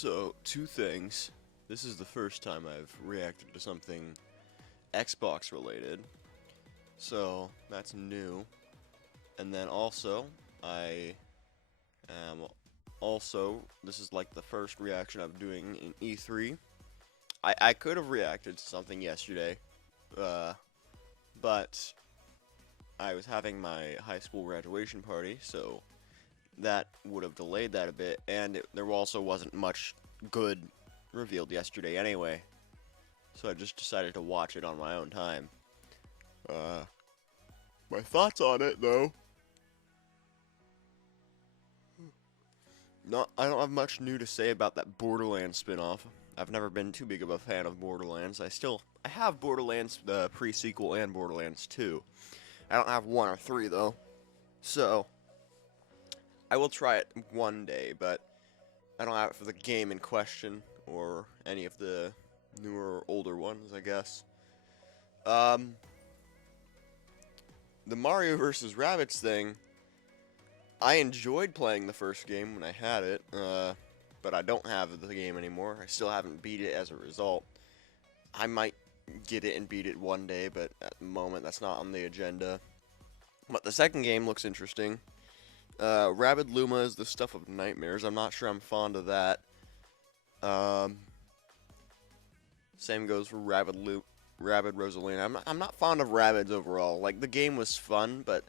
So, two things. This is the first time I've reacted to something Xbox related. So, that's new. And then also, I am this is like the first reaction I'm doing in E3. I could have reacted to something yesterday, but I was having my high school graduation party, so that would have delayed that a bit, and there also wasn't much good revealed yesterday anyway, so I just decided to watch it on my own time. My thoughts on it, though. I don't have much new to say about that Borderlands spin-off. I've never been too big of a fan of Borderlands. I have Borderlands, the pre-sequel, and Borderlands 2. I don't have 1 or 3, though. So, I will try it one day, but I don't have it for the game in question, or any of the newer or older ones, I guess. The Mario vs. Rabbids thing, I enjoyed playing the first game when I had it, but I don't have the game anymore. I still haven't beat it as a result. I might get it and beat it one day, but at the moment that's not on the agenda. But the second game looks interesting. Rabid Luma is the stuff of nightmares. I'm not sure I'm fond of that. Same goes for Rabid Rosalina. I'm not fond of Rabbids overall. Like, the game was fun, but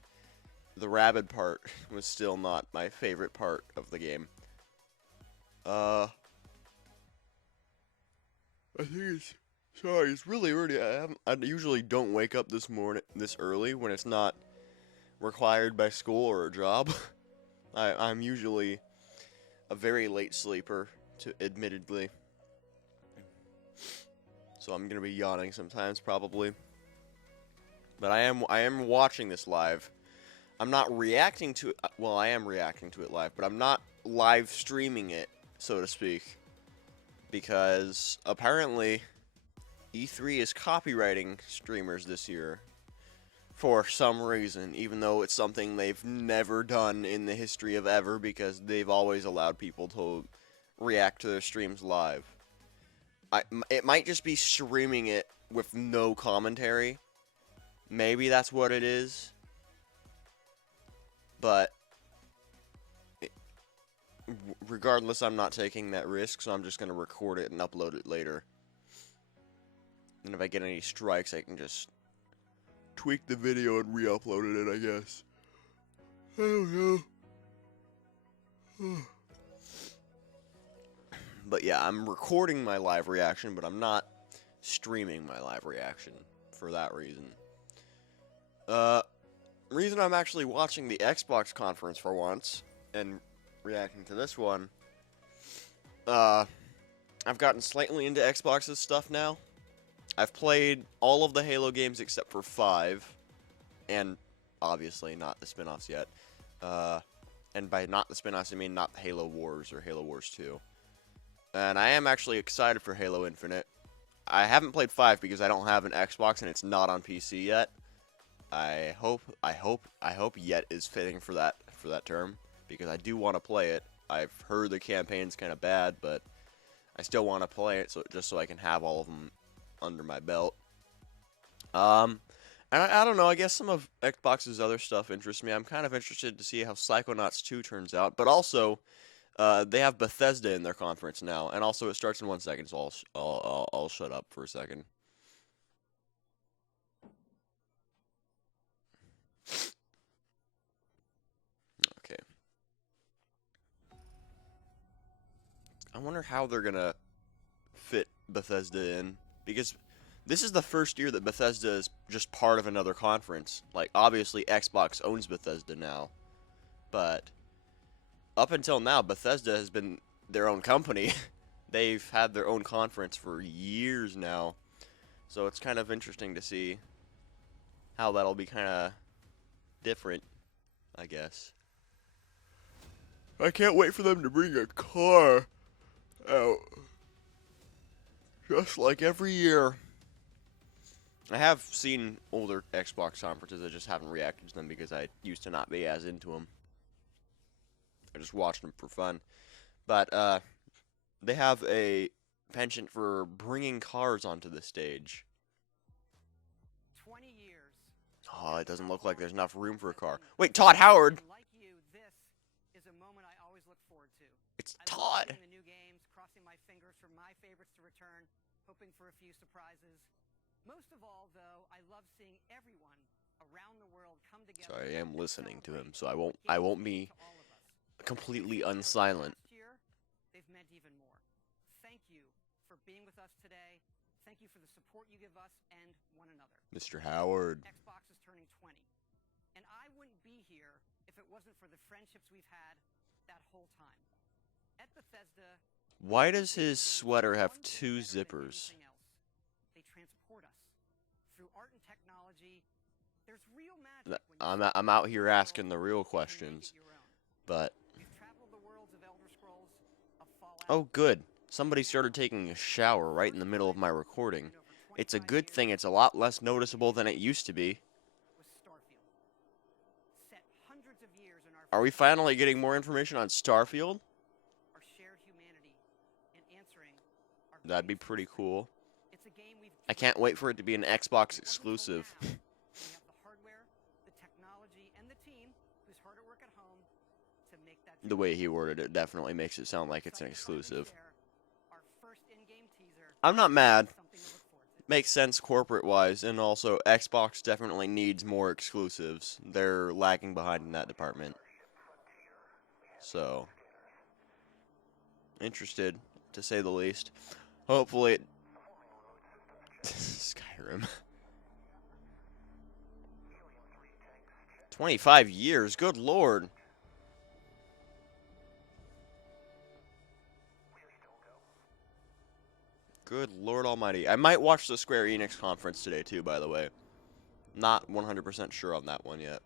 the Rabid part was still not my favorite part of the game. I think it's really early. I usually don't wake up this early when it's not required by school or a job. I'm usually a very late sleeper, admittedly. So I'm gonna be yawning sometimes, probably. But I am watching this live. I'm not reacting to it. Well, I am reacting to it live, but I'm not live streaming it, so to speak, because apparently E3 is copywriting streamers this year for some reason, even though it's something they've never done in the history of ever, because they've always allowed people to react to their streams live. It might just be streaming it with no commentary. Maybe that's what it is. But regardless, I'm not taking that risk, so I'm just going to record it and upload it later. And if I get any strikes, I can just tweak the video and re-upload it, I guess. I don't know. But yeah, I'm recording my live reaction, but I'm not streaming my live reaction for that reason. Reason I'm actually watching the Xbox conference for once and reacting to this one, I've gotten slightly into Xbox's stuff now. I've played all of the Halo games except for 5, and obviously not the spin-offs yet. And by not the spin-offs, I mean not Halo Wars or Halo Wars 2. And I am actually excited for Halo Infinite. I haven't played 5 because I don't have an Xbox and it's not on PC yet. I hope yet is fitting for that term, because I do want to play it. I've heard the campaign's kind of bad, but I still want to play it, just so I can have all of them under my belt. And I don't know, I guess some of Xbox's other stuff interests me. I'm kind of interested to see how Psychonauts 2 turns out, but also they have Bethesda in their conference now, and also it starts in 1 second, so I'll shut up for a second. Okay. I wonder how they're gonna fit Bethesda in, because this is the first year that Bethesda is just part of another conference. Like, obviously Xbox owns Bethesda now, but up until now, Bethesda has been their own company. They've had their own conference for years now, so it's kind of interesting to see how that'll be kind of different, I guess. I can't wait for them to bring a car out, just like every year. I have seen older Xbox conferences, I just haven't reacted to them because I used to not be as into them. I just watched them for fun. But, They have a penchant for bringing cars onto the stage. 20 years. Oh, it doesn't look like there's enough room for a car. Wait, Todd Howard! Like you, this is a moment I always look forward to. It's I love Todd! seeing the new games, crossing my fingers for my favorites to return, hoping for a few surprises. Most of all, though, I love seeing everyone around the world come together. So I am and listening to him, celebrate so I what won't games be mean to all of us. completely Since unsilent. last year, they've meant even more. Thank you for being with us today. Thank you for the support you give us and one another. Mr. Howard. Xbox is turning 20. And I wouldn't be here if it wasn't for the friendships we've had that whole time. At Bethesda, Why does his sweater have two zippers? they transport us. Through art and technology, there's real magic when I'm out here asking the real questions, but we've traveled the worlds of Elder Scrolls, of Fallout. oh good, somebody started taking a shower right in the middle of my recording. It's a good thing it's a lot less noticeable than it used to be. with Starfield. Set hundreds of years in our Are we finally getting more information on Starfield? our shared humanity and answering our That'd be greatest pretty mystery. cool. It's a game we've I can't wait for it to be an Xbox exclusive. We have the hardware, the technology, and the team who's hard at work at home to make that The way he worded it definitely makes it sound like it's an exclusive. Our first in-game teaser. I'm not mad. Something to look forward to. Makes sense corporate-wise, and also Xbox definitely needs more exclusives. They're lagging behind in that department. So, interested, to say the least. Hopefully it... Skyrim. 25 years, good lord. Good lord almighty. I might watch the Square Enix conference today too, by the way. Not 100% sure on that one yet.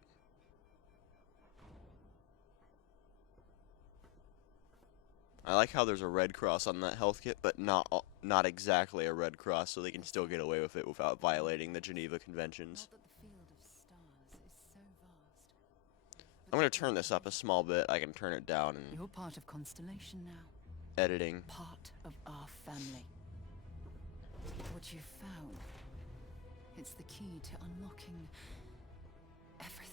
I like how there's a red cross on that health kit, but not exactly a red cross, so they can still get away with it without violating the Geneva Conventions. Not that the field of stars is so vast. I'm gonna turn this up a small bit. I can turn it down in You're part of Constellation now. editing. Part of our family. What you've found, it's the key to unlocking everything.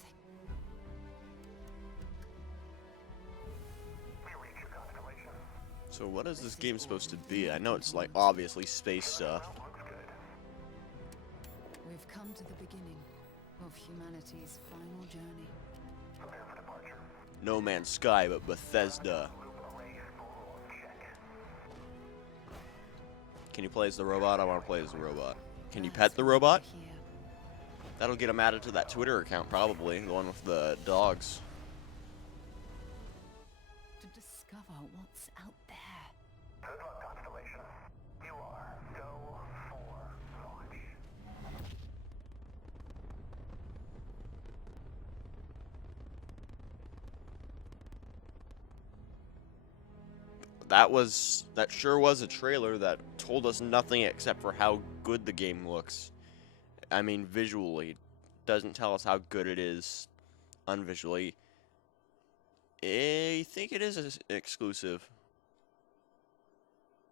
So what is this game supposed to be? I know it's like obviously space stuff. We've come to the beginning of humanity's final journey. No Man's Sky, but Bethesda. Can you play as the robot? I want to play as the robot. Can you pet the robot? Here. That'll get him added to that Twitter account, probably. The one with the dogs. To discover what's out there. That sure was a trailer that told us nothing except for how good the game looks. I mean, visually. Doesn't tell us how good it is unvisually. I think it is an exclusive.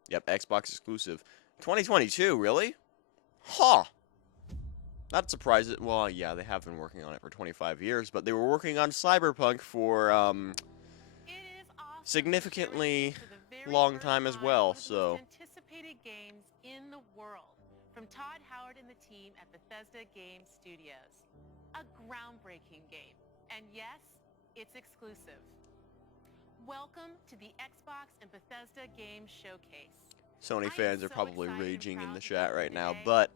Yep, Xbox exclusive. 2022, really? Huh. Not surprised. Well, yeah, they have been working on it for 25 years, but they were working on Cyberpunk for, significantly long time as well, so. Anticipated games in the world from Todd Howard and the team at Bethesda Game Studios. A groundbreaking game, and yes, it's exclusive. Welcome to the Xbox and Bethesda Game Showcase. Sony fans are probably raging in the chat right now, today, but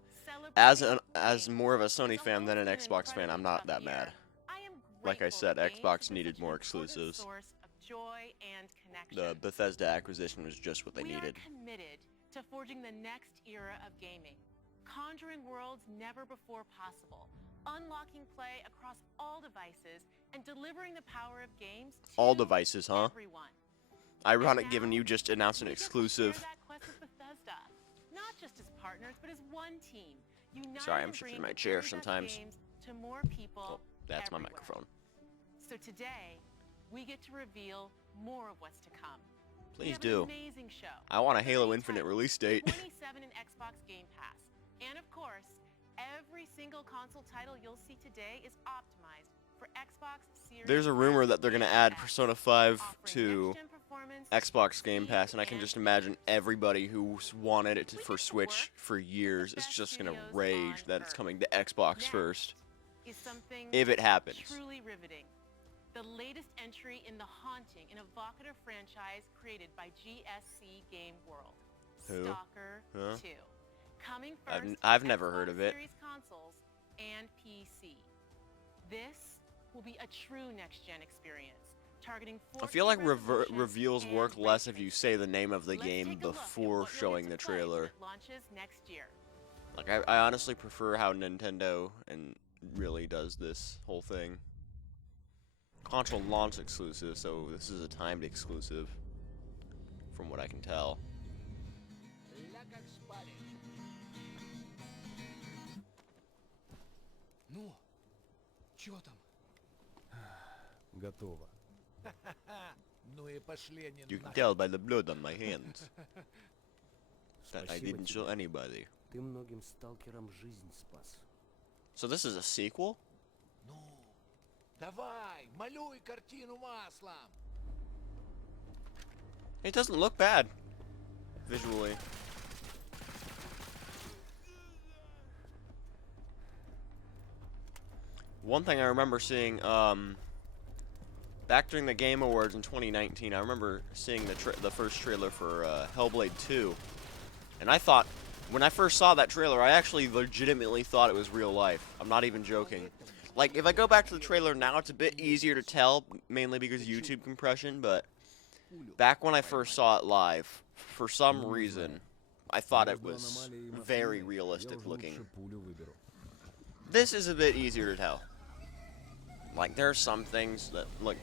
as celebrating more of a games. Sony It's fan than an almost been Xbox fan, I'm not that mad. I am Like I grateful said, that games Xbox have been needed such an more important exclusives. source of joy and connection. The Bethesda acquisition was just what they We needed. are committed to forging the next era of gaming, conjuring worlds never before possible, unlocking play across all devices, and delivering the power of games to All devices, huh? everyone. Ironic And given now, you just announced an we get to exclusive. share that quest with Bethesda, not just as partners, but as one team. United Sorry, I'm in shifting bringing my the chair very best sometimes. games to more people Oh, that's my everywhere. microphone. So today, we get to reveal more of what's to come. We Please have do. an amazing show. I want a 30 Halo Infinite titles, release date. 27 in Xbox Game Pass. And of course, every single console title you'll see today is optimized for Xbox Series. There's a rumor that they're going to add X, Persona 5 offering to next-gen performance, Xbox Game speed, Pass, and I can just imagine everybody who's wanted it for Switch for years is just going to rage that it's coming to Xbox Next first. is something If it happens. truly riveting. The latest entry in the haunting and evocative franchise created by GSC Game World. Who? Stalker Huh? 2. Coming first I've to never heard Xbox of it. Series consoles and PC. This will be a true next-gen experience, targeting I feel like 4K resolution reveals and work ray less if you tracing. say the name of the Let's game take a look at before what you'll showing get the to play when trailer. it launches next year. Like, I honestly prefer how Nintendo and really does this whole thing. Console launch exclusive, so this is a timed exclusive, from what I can tell. Ну, чё там? Готово. Ну и пошли они You can нахер. tell by the blood on my hands that I Спасибо didn't тебе. kill anybody. Ты многим сталкерам жизнь спас. So this is a sequel? Ну, давай, малюй картину маслом. It doesn't look bad visually. One thing I remember seeing, back during the Game Awards in 2019, I remember seeing the first trailer for Hellblade 2, and I thought, when I first saw that trailer, I actually legitimately thought it was real life. I'm not even joking. Like, if I go back to the trailer now, it's a bit easier to tell, mainly because of YouTube compression, but back when I first saw it live, for some reason, I thought it was very realistic looking. This is a bit easier to tell. Like, there are some things that, like,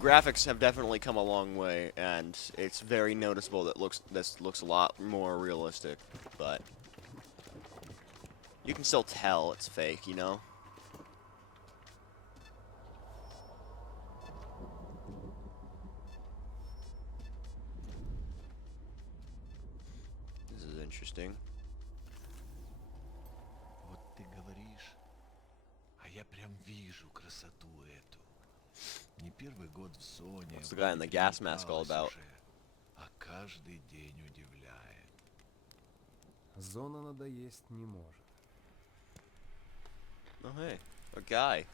graphics have definitely come a long way, and it's very noticeable that this looks a lot more realistic, but you can still tell it's fake, you know? This is interesting. Вот ты говоришь, а я прям вижу красоту эту. Не первый год в зоне. What's the guy in the gas mask all about? уже, а каждый день удивляет. Зона надоесть не может. Oh, hey, a guy.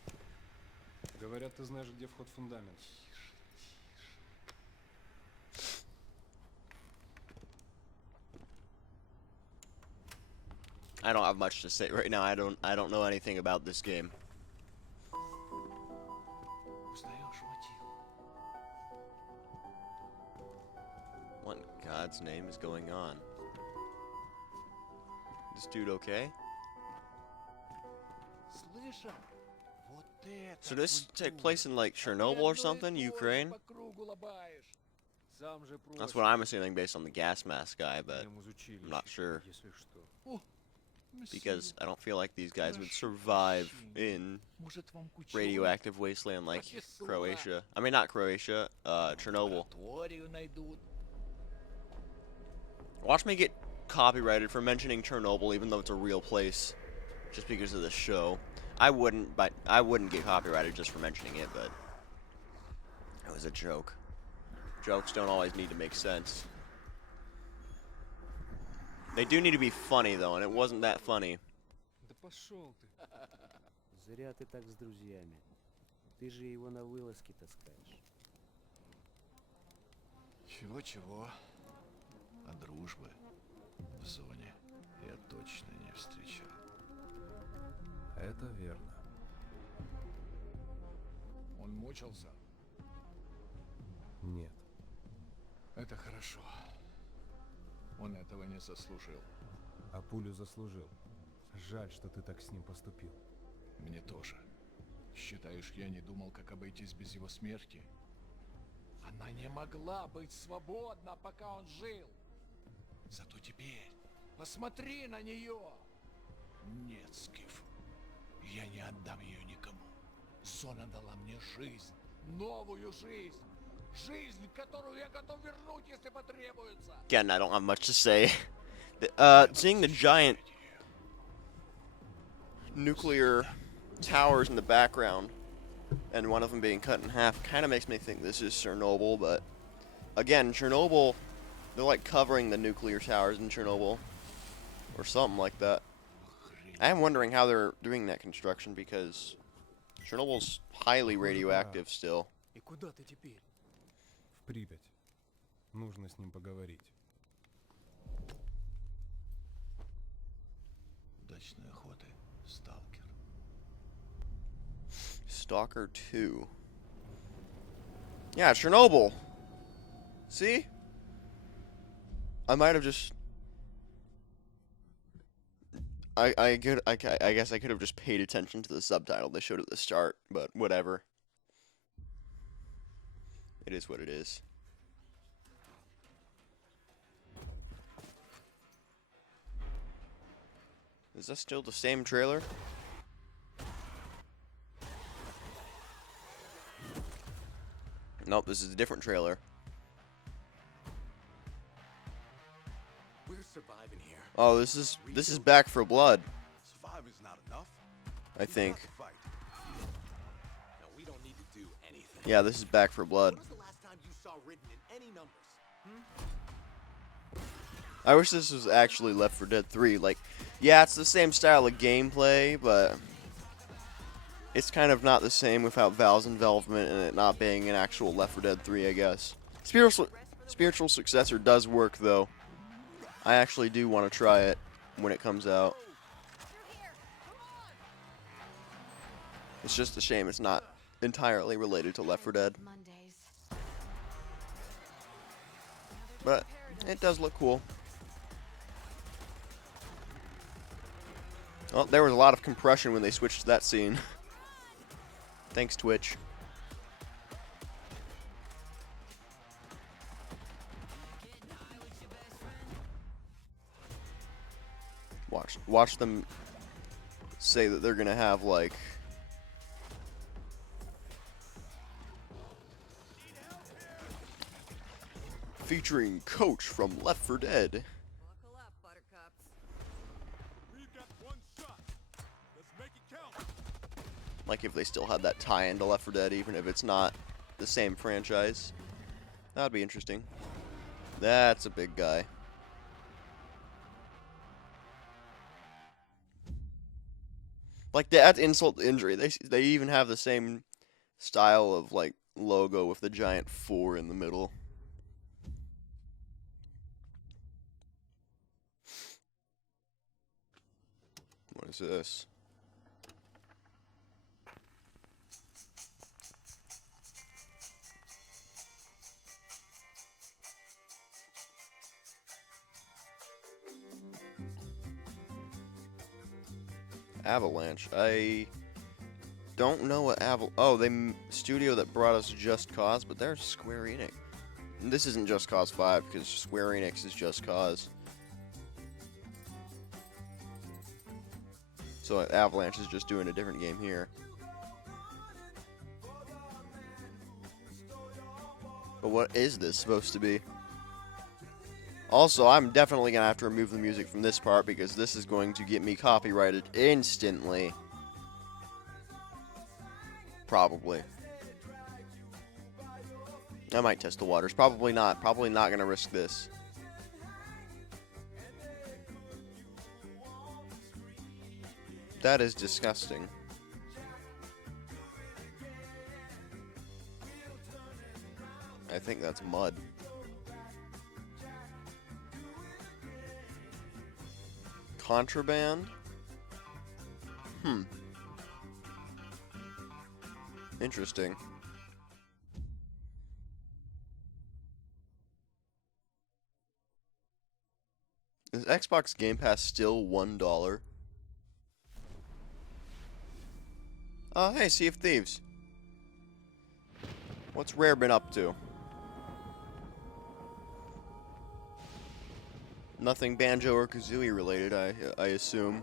Говорят, ты знаешь, где вход в фундамент. I don't have much to say right now. I don't know anything about this game. Узнаешь мотив? What in God's name is going on? This dude okay? Слышал? Вот это So this take культура. place in like А ты Chernobyl or одно и something, то же Ukraine? по кругу лобаешь. Сам же That's what I'm assuming based on the gas mask guy, but Прям из училища, I'm not sure. если что. Because I don't feel like these guys would survive in Может, вам кучу radioactive wasteland like Croatia. I mean, not Croatia, Chernobyl. лабораторию найдут. Watch me get copyrighted for mentioning Chernobyl, even though it's a real place, just because of the show. I wouldn't get copyrighted just for mentioning it, but it was a joke. Jokes don't always need to make sense. They do need to be funny though, and it wasn't that funny. Да пошел ты. Зря ты так с друзьями. Ты же его на вылазки таскаешь. Чего-чего, а дружбы в зоне я точно не встречал. Это верно. Он мучился? Нет. Это хорошо. Он этого не заслужил. А пулю заслужил. Жаль, что ты так с ним поступил. Мне тоже. Считаешь, я не думал, как обойтись без его смерти? Она не могла быть свободна, пока он жил. Зато теперь посмотри на нее. Нет, Скиф, я не отдам ее никому. Зона дала мне жизнь, новую жизнь. Жизнь, которую я готов вернуть, если потребуется. Again, I don't have much to say. Seeing the giant nuclear towers in the background and one of them being cut in half kind of makes me think this is Chernobyl, but again, Chernobyl, they're like covering the nuclear towers in Chernobyl or something like that. I am wondering how they're doing that construction because Chernobyl's highly radioactive still. И куда ты теперь? В Припять. Нужно с ним поговорить. Удачной охоты, сталкер. Stalker 2. Yeah, Chernobyl. See? I might have just... I guess I could have just paid attention to the subtitle they showed at the start, but whatever. It is what it is. Is that still the same trailer? Nope, this is a different trailer. We're surviving here. Oh, this is Back for Blood, Surviving's not enough. I think. We have to fight. No, we don't need to do anything. Yeah, this is Back for Blood. When was the last time you saw written in any numbers? I wish this was actually Left 4 Dead 3. Like, yeah, it's the same style of gameplay, but it's kind of not the same without Valve's involvement and it not being an actual Left 4 Dead 3, I guess. Spiritual successor does work, though. I actually do want to try it when it comes out. It's just a shame it's not entirely related to Left 4 Dead. But it does look cool. Oh, there was a lot of compression when they switched to that scene. Thanks, Twitch. Watch them say that they're gonna have like featuring Coach from Left 4 Dead. Buckle up, buttercups. We've got one shot. Let's make it count. Like if they still had that tie-in to Left 4 Dead, even if it's not the same franchise. That'd be interesting. That's a big guy. Like, that's insult to injury. They even have the same style of, like, logo with the giant 4 in the middle. What is this? Avalanche. I don't know what Oh, studio that brought us Just Cause, but they're Square Enix. And this isn't Just Cause 5 because Square Enix is Just Cause. So Avalanche is just doing a different game here. But what is this supposed to be? Also, I'm definitely going to have to remove the music from this part because this is going to get me copyrighted instantly. Probably. I might test the waters. Probably not. Probably not going to risk this. That is disgusting. I think that's mud. Contraband? Interesting. Is Xbox Game Pass still $1? Oh, hey, Sea of Thieves. What's Rare been up to? Nothing Banjo or Kazooie related, I assume.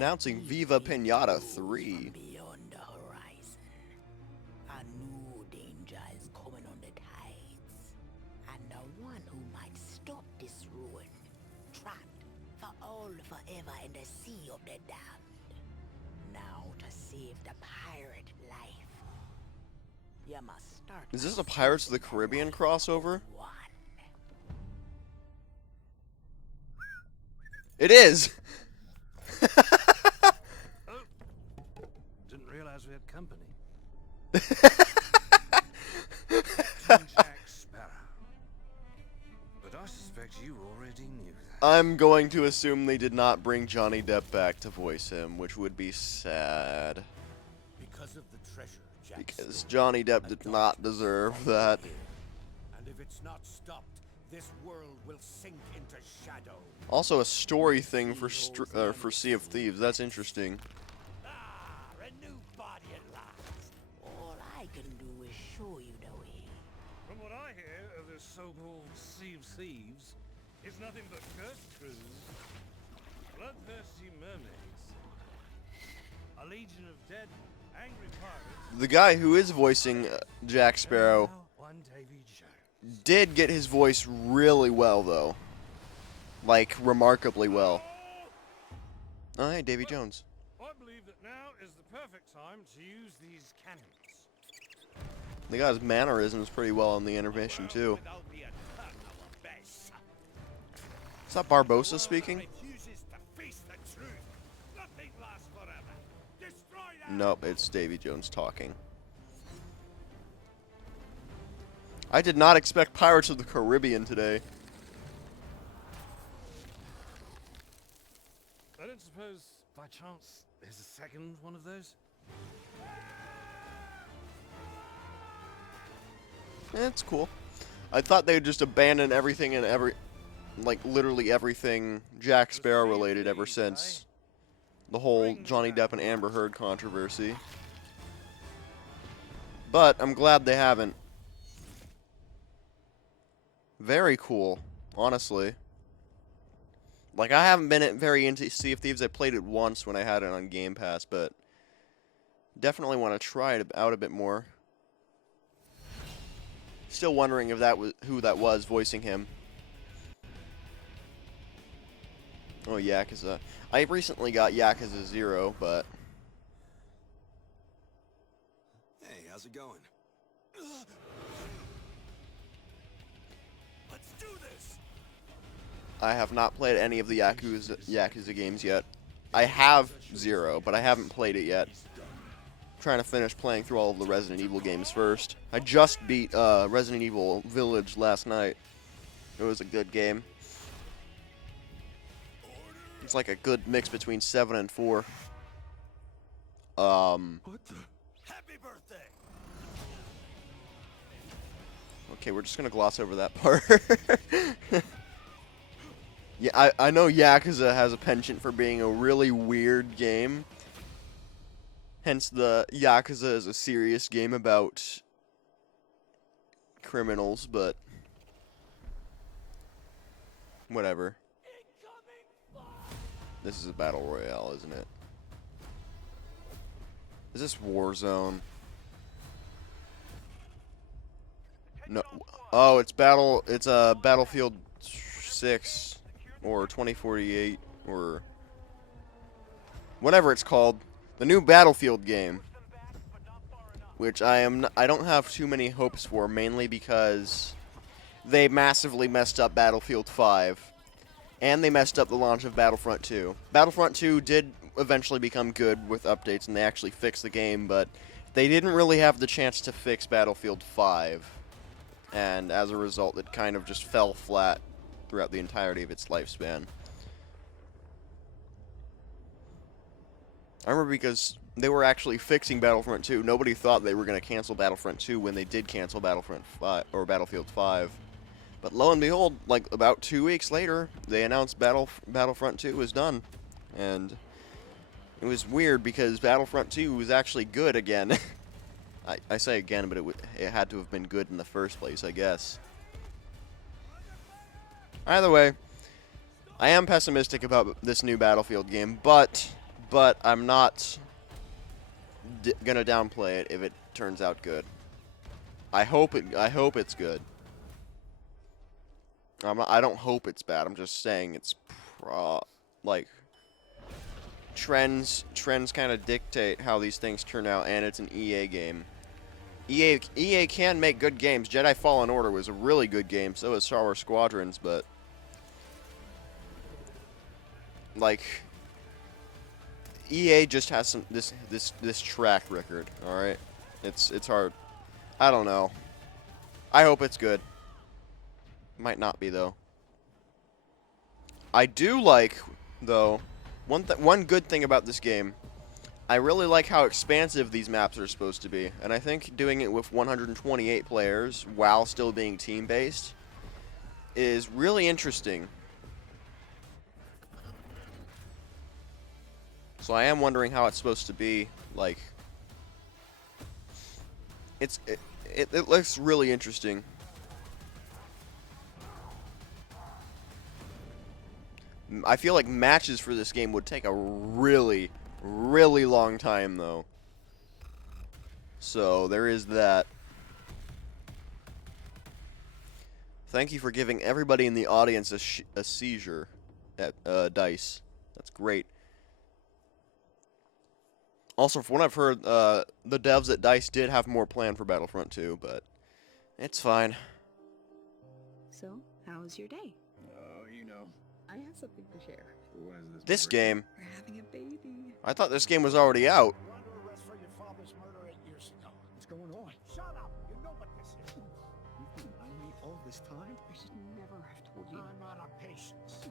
Announcing Viva Pinata 3. Beyond the horizon, a new danger is coming on the tides, and the one who might stop this ruin, trapped for all forever in the sea of the damned. Now to save the pirate life, you must start. Is this a Pirates of the Caribbean crossover? one. It is! Didn't realize we had company. Jack Sparrow. But I suspect you already knew that. I'm going to assume they did not bring Johnny Depp back to voice him, which would be sad. Because of the treasure, Jack. Because Johnny Depp did not deserve that. And if it's not stopped, this world will sink into shadow. Also, a story thing for Sea of Thieves. That's interesting. A new body at last. All I can do is show you the way. From what I hear of this so-called Sea of Thieves, it's nothing but ghost crews, bloodthirsty mermaids, a legion of dead, angry pirates. The guy who is voicing Jack Sparrow One Davy Jones. did get his voice really well, though. Like, remarkably well. Oh, hey, Davy Jones. I believe that now is the perfect time to use these cannons. They got his mannerisms pretty well in the animation, too. Without the attack of a base. Is that Barbossa speaking? Refuses to face the truth. Nothing lasts forever. Destroy them. Nope, it's Davy Jones talking. I did not expect Pirates of the Caribbean today. I don't suppose, by chance, there's a second one of those? It's cool. I thought they would just abandon everything and literally everything Jack Sparrow related ever since the whole Johnny Depp and Amber Heard controversy. But I'm glad they haven't. Very cool, honestly. Like, I haven't been very into Sea of Thieves. I played it once when I had it on Game Pass, but definitely want to try it out a bit more. Still wondering if that was who that was voicing him. Oh, Yakuza. I recently got Yakuza 0, but Hey, how's it going? Let's do this. I have not played any of the Yakuza games yet. I have 0, but I haven't played it yet. Trying to finish playing through all of the Resident Evil games first. I just beat Resident Evil Village last night. It was a good game. It's like a good mix between 7 and 4. What the? Happy birthday. Okay, we're just gonna gloss over that part. Yeah, I know Yakuza has a penchant for being a really weird game. Hence, the Yakuza is a serious game about criminals, but whatever. This is a battle royale, isn't it? Is this Warzone? No. Oh, it's Battlefield 6 or 2048 or whatever it's called. The new Battlefield game, which I don't have too many hopes for, mainly because they massively messed up Battlefield 5, and they messed up the launch of Battlefront 2. Battlefront 2 did eventually become good with updates, and they actually fixed the game, but they didn't really have the chance to fix Battlefield 5, and as a result, it kind of just fell flat throughout the entirety of its lifespan. I remember because they were actually fixing Battlefront 2. Nobody thought they were going to cancel Battlefront 2 when they did cancel Battlefront 5 or Battlefield 5. But lo and behold, like about 2 weeks later, they announced Battlefront 2 was done. And it was weird because Battlefront 2 was actually good again. I say again, but it had to have been good in the first place, I guess. Either way, I am pessimistic about this new Battlefield game, but but I'm not gonna downplay it if it turns out good. I hope it's good. I don't hope it's bad. I'm just saying it's like trends kind of dictate how these things turn out, and it's an EA game. EA can make good games. Jedi Fallen Order was a really good game. So was Star Wars Squadrons, but like EA just has some this track record. All right, it's hard. I don't know. I hope it's good. Might not be though. I do like though one good thing about this game. I really like how expansive these maps are supposed to be, and I think doing it with 128 players while still being team-based is really interesting. So I am wondering how it's supposed to be. Like, it looks really interesting. I feel like matches for this game would take a really long time, though. So, there is that. Thank you for giving everybody in the audience a seizure at DICE. That's great. Also, from what I've heard, the devs at DICE did have more planned for Battlefront 2, but it's fine. So, how was your day? Oh, you know. I have something to share. This game. We're having a baby. I thought this game was already out. You're under arrest for your father's murder 8 years ago. What's going on? Shut up! You know what this is. You've been lying to me all this time? I should never have told you. I'm out of patience.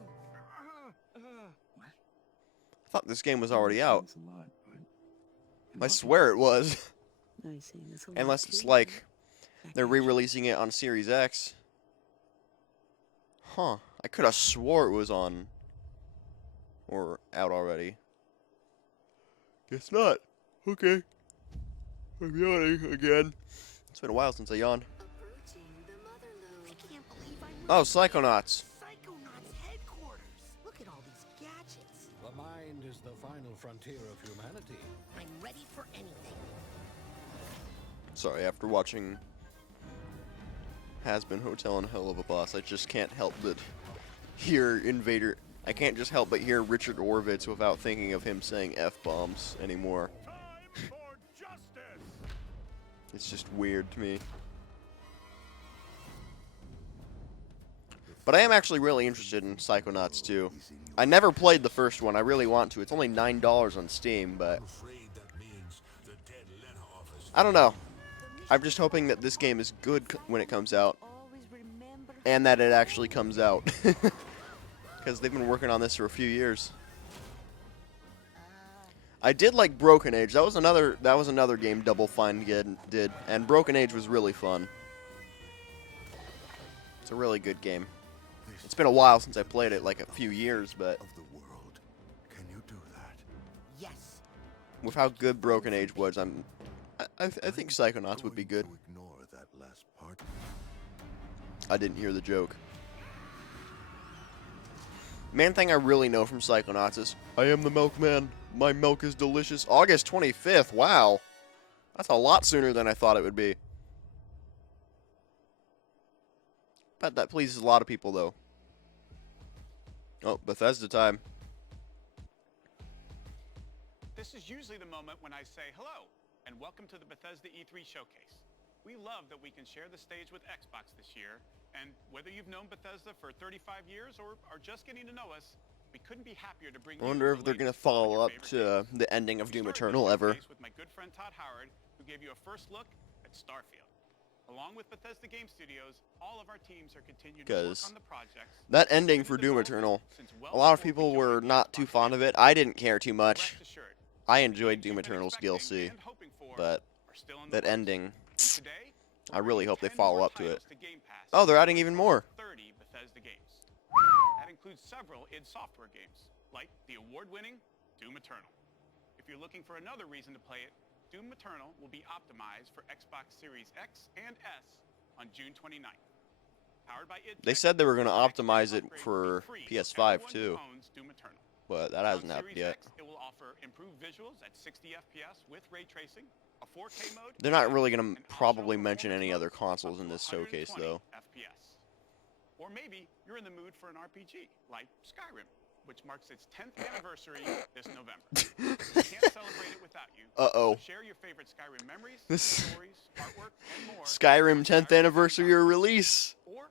What? I thought this game was already out. Thanks a lot, but I swear it was. I see. That's a lot Unless it's too. like I they're got you. re-releasing it on Series X. Huh. I could have swore it was on or out already. Guess not. Okay. I'm yawning again. It's been a while since I yawned. Oh, Psychonauts. Psychonauts headquarters. Look at all these gadgets. The mind is the final frontier of humanity. I'm ready for anything. Sorry, after watching Has-Been Hotel and Hell of a Boss, I just can't help but hear Invader. I can't just help but hear Richard Orvitz without thinking of him saying F-bombs anymore. Time for justice! It's just weird to me. But I am actually really interested in Psychonauts 2. I never played the first one. I really want to. It's only $9 on Steam, but I don't know. I'm just hoping that this game is good when it comes out, and that it actually comes out, because they've been working on this for a few years. I did like Broken Age. That was another game Double Fine did, and Broken Age was really fun. It's a really good game. It's been a while since I played it, like a few years, but Of the world. Can you do that? Yes. with how good Broken Age was, I think Psychonauts would be good. To ignore that last part. I didn't hear the joke. Main thing I really know from Psychonauts is, I am the milkman. My milk is delicious. August 25th. Wow. That's a lot sooner than I thought it would be. Bet that pleases a lot of people, though. Oh, Bethesda time. This is usually the moment when I say hello and welcome to the Bethesda E3 showcase. We love that we can share the stage with Xbox this year, and whether you've known Bethesda for 35 years or are just getting to know us, we couldn't be happier to bring I wonder if they're going to follow up to the ending of Doom Eternal ever. With my good friend Todd Howard, who gave you a first look at Starfield. Along with Bethesda Game Studios, all of our teams are continuing to work on the projects. That ending for Doom Eternal, a lot of people were not too fond of it. I didn't care too much. I enjoyed Doom Eternal's DLC, but that ending, I really hope they follow up to it. Oh, they're adding even more. 30 Bethesda games. That includes several id Software games, like the award-winning Doom Eternal. If you're looking for another reason to play it, Doom Eternal will be optimized for Xbox Series X and S on June 29th. Powered by id They said they were going to optimize it for PS5 too. Doom Eternal. but that hasn't On happened Series yet. X, it will offer improved visuals at 60 FPS with ray tracing, a 4K mode. They're not really going and to probably optional mention any performance other modes consoles up in to this showcase, 120 though. FPS. Or maybe you're in the mood for an RPG, like Skyrim, which marks its 10th anniversary this November. We can't celebrate it without you. Uh-oh. So share your favorite Skyrim memories, This stories, artwork, and more. Skyrim on 10th anniversary release. Or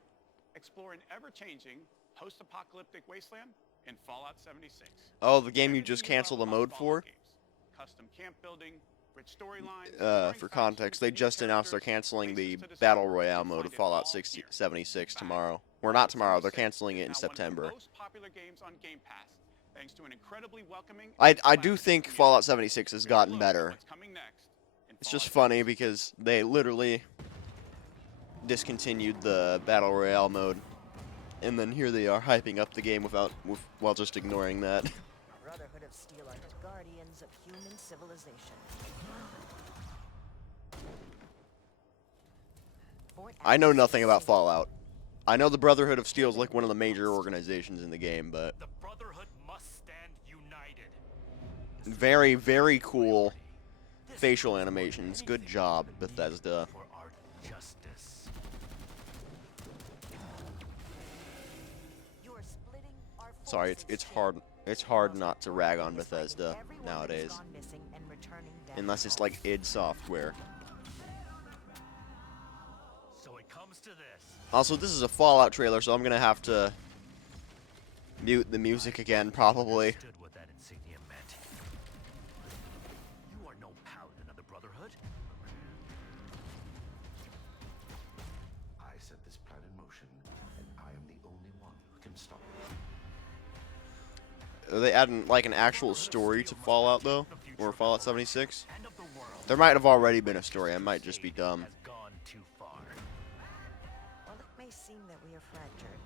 explore an ever-changing post-apocalyptic wasteland in Fallout 76. Oh, the game you just canceled the mode for? Custom camp building, rich storylines. For context, they just announced they're canceling the Battle Royale mode of Fallout 76 tomorrow. Or not tomorrow, they're canceling it in September. Most popular games on Game Pass, thanks to an incredibly welcoming. I do think Fallout 76 has gotten better. What's coming next in It's just Fallout funny because they literally discontinued the Battle Royale mode. And then here they are hyping up the game while just ignoring that. Brotherhood of Steel are the guardians of human civilization. I know nothing about Fallout. I know the Brotherhood of Steel is like one of the major organizations in the game, but The Brotherhood must stand united. very, very cool facial animations. Good job, Bethesda. For our justice. You are splitting our Sorry, it's hard not to rag on Bethesda nowadays. Unless it's like id Software. So it comes to this. Also, this is a Fallout trailer, so I'm gonna have to mute the music again, probably. Understood what that insignia meant. You are no paladin of the Brotherhood. I set this plan in motion, and I am the only one who can stop it. Are they adding like an actual story to Fallout though, or Fallout 76? There might have already been a story. I might just be dumb. Has gone too far. While it may seem that we are fractured,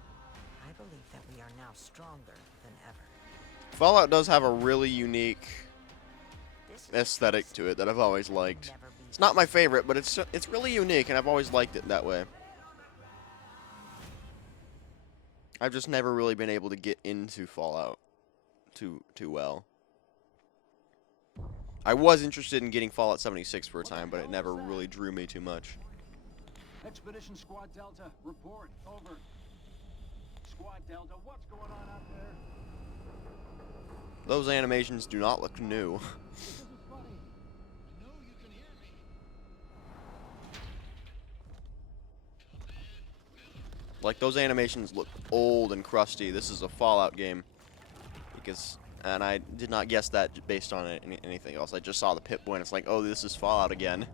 I believe that we are now stronger than ever. Fallout does have a really unique aesthetic to it that I've always liked. It's not my favorite, but it's really unique, and I've always liked it that way. I've just never really been able to get into Fallout too well. I was interested in getting Fallout 76 for a time, but it never really drew me too much. Expedition Squad Delta, report. Over. Squad Delta, what's going on out there? Those animations do not look new. Like, those animations look old and crusty. This is a Fallout game. And I did not guess that based on anything else. I just saw the Pip-Boy and it's like, oh, this is Fallout again.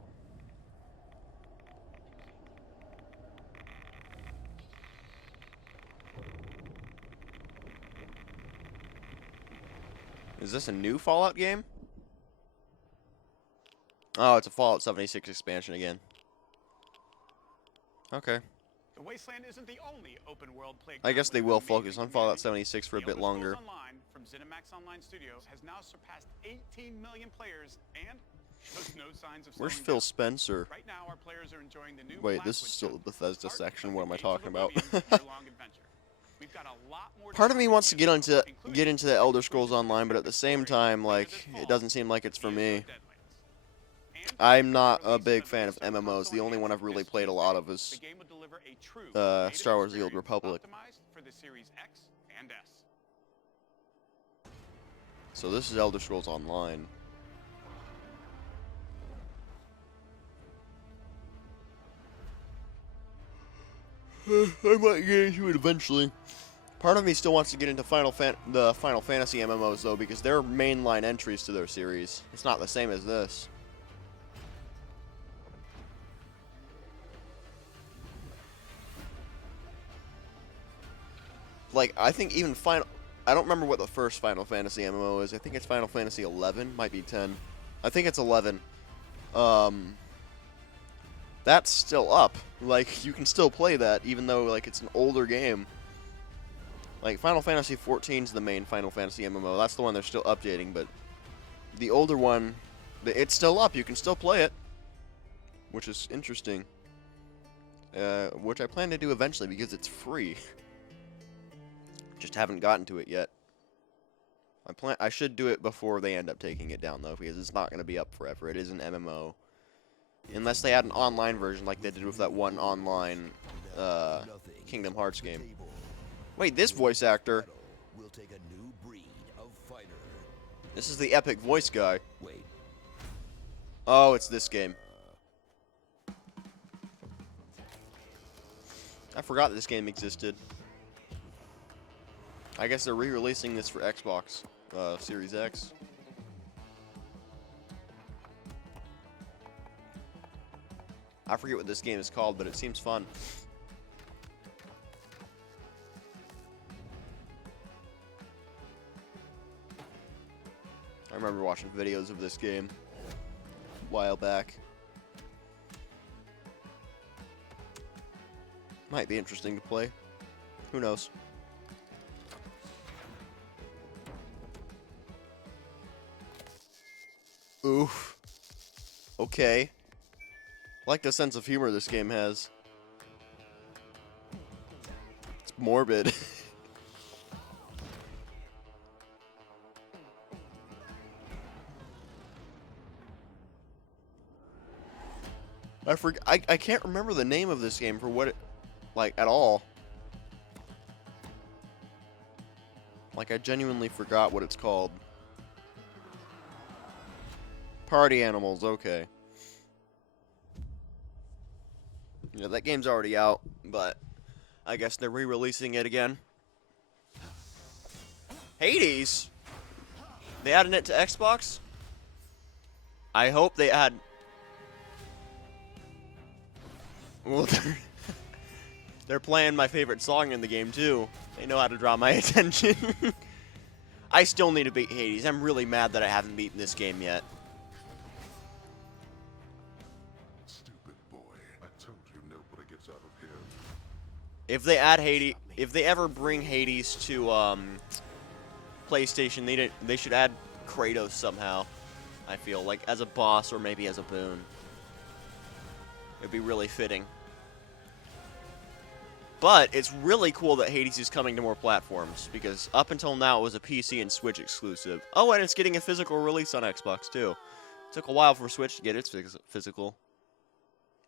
Is this a new Fallout game? Oh, it's a Fallout 76 expansion again. Okay. The Wasteland isn't the only open world playground. I guess they will focus on Fallout 76 for a bit longer. Online from ZeniMax Online Studios has now surpassed 18 million players and shows no signs of Where's slowing Phil down. Spencer? Right now, our players are enjoying the new Wait, this is Blackwood still the Bethesda section. What am I talking about? year-long adventure. We've got a lot more Part of me wants to get into including the Elder Scrolls Online, but at the same time, like, it doesn't seem like it's for me. I'm not a big fan of MMOs. The only one I've really played a lot of is the game will deliver a true Star Wars: The Old Republic. optimized for the Series X and S. So this is Elder Scrolls Online. I might get into it eventually. Part of me still wants to get into the Final Fantasy MMOs though, because they're mainline entries to their series. It's not the same as this. Like, I think even I don't remember what the first Final Fantasy MMO is. I think it's Final Fantasy 11, might be 10. I think it's 11. That's still up. Like, you can still play that, even though, like, it's an older game. Like, Final Fantasy 14 is the main Final Fantasy MMO. That's the one they're still updating, but the older one, it's still up. You can still play it, which is interesting. Which I plan to do eventually because it's free. Just haven't gotten to it yet. I should do it before they end up taking it down though, because it's not going to be up forever. It is an MMO. Unless they had an online version like they did with that one online Kingdom Hearts game. Wait, this voice actor. This is the epic voice guy. Oh, it's this game. I forgot this game existed. I guess they're re-releasing this for Xbox Series X. I forget what this game is called, but it seems fun. I remember watching videos of this game a while back. Might be interesting to play. Who knows? Oof. Okay. I like the sense of humor this game has. It's morbid. I can't remember the name of this game for what it, like, at all. Like, I genuinely forgot what it's called. Party Animals, okay. Yeah, that game's already out, but I guess they're re-releasing it again. Hades? They added it to Xbox? I hope they add... Well, they're playing my favorite song in the game, too. They know how to draw my attention. I still need to beat Hades. I'm really mad that I haven't beaten this game yet. Stupid boy. I told you nobody gets out of here. If they add Hades, if they ever bring Hades to PlayStation, they should add Kratos somehow. I feel like as a boss or maybe as a boon. It'd be really fitting. But it's really cool that Hades is coming to more platforms, because up until now it was a PC and Switch exclusive. Oh, and it's getting a physical release on Xbox too. It took a while for Switch to get its physical.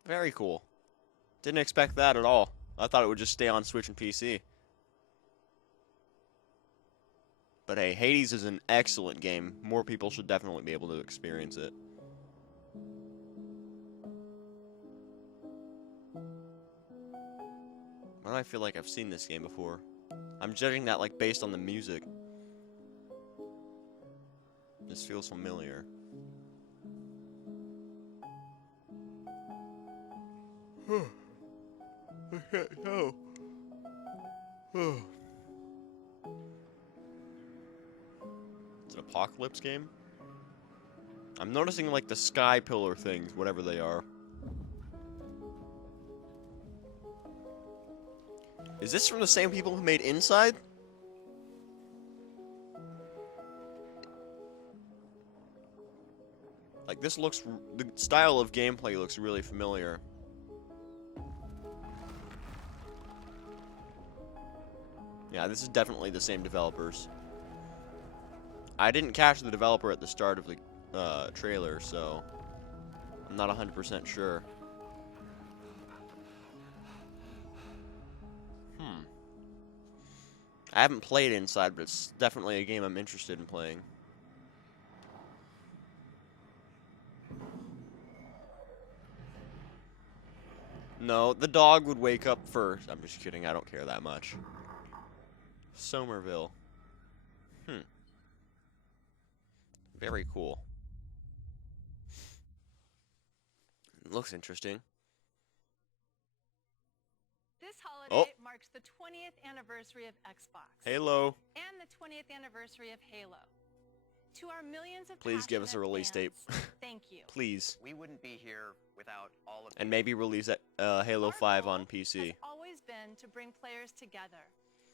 Very cool. Didn't expect that at all. I thought it would just stay on Switch and PC. But hey, Hades is an excellent game. More people should definitely be able to experience it. Why do I feel like I've seen this game before? I'm judging that like based on the music. This feels familiar. I can't tell. It's an apocalypse game? I'm noticing like the sky pillar things, whatever they are. Is this from the same people who made Inside? Like, this looks... the style of gameplay looks really familiar. Yeah, this is definitely the same developers. I didn't catch the developer at the start of the trailer, so... I'm not 100% sure. I haven't played Inside, but it's definitely a game I'm interested in playing. No, the dog would wake up first. I'm just kidding, I don't care that much. Somerville. Very cool. It looks interesting. This holiday marks the 20th anniversary of Xbox. Halo. And the 20th anniversary of Halo. To our millions of Please give us a release date. Thank you. Please. We wouldn't be here without all of and maybe release Halo 5 on PC. Has always been to bring players together.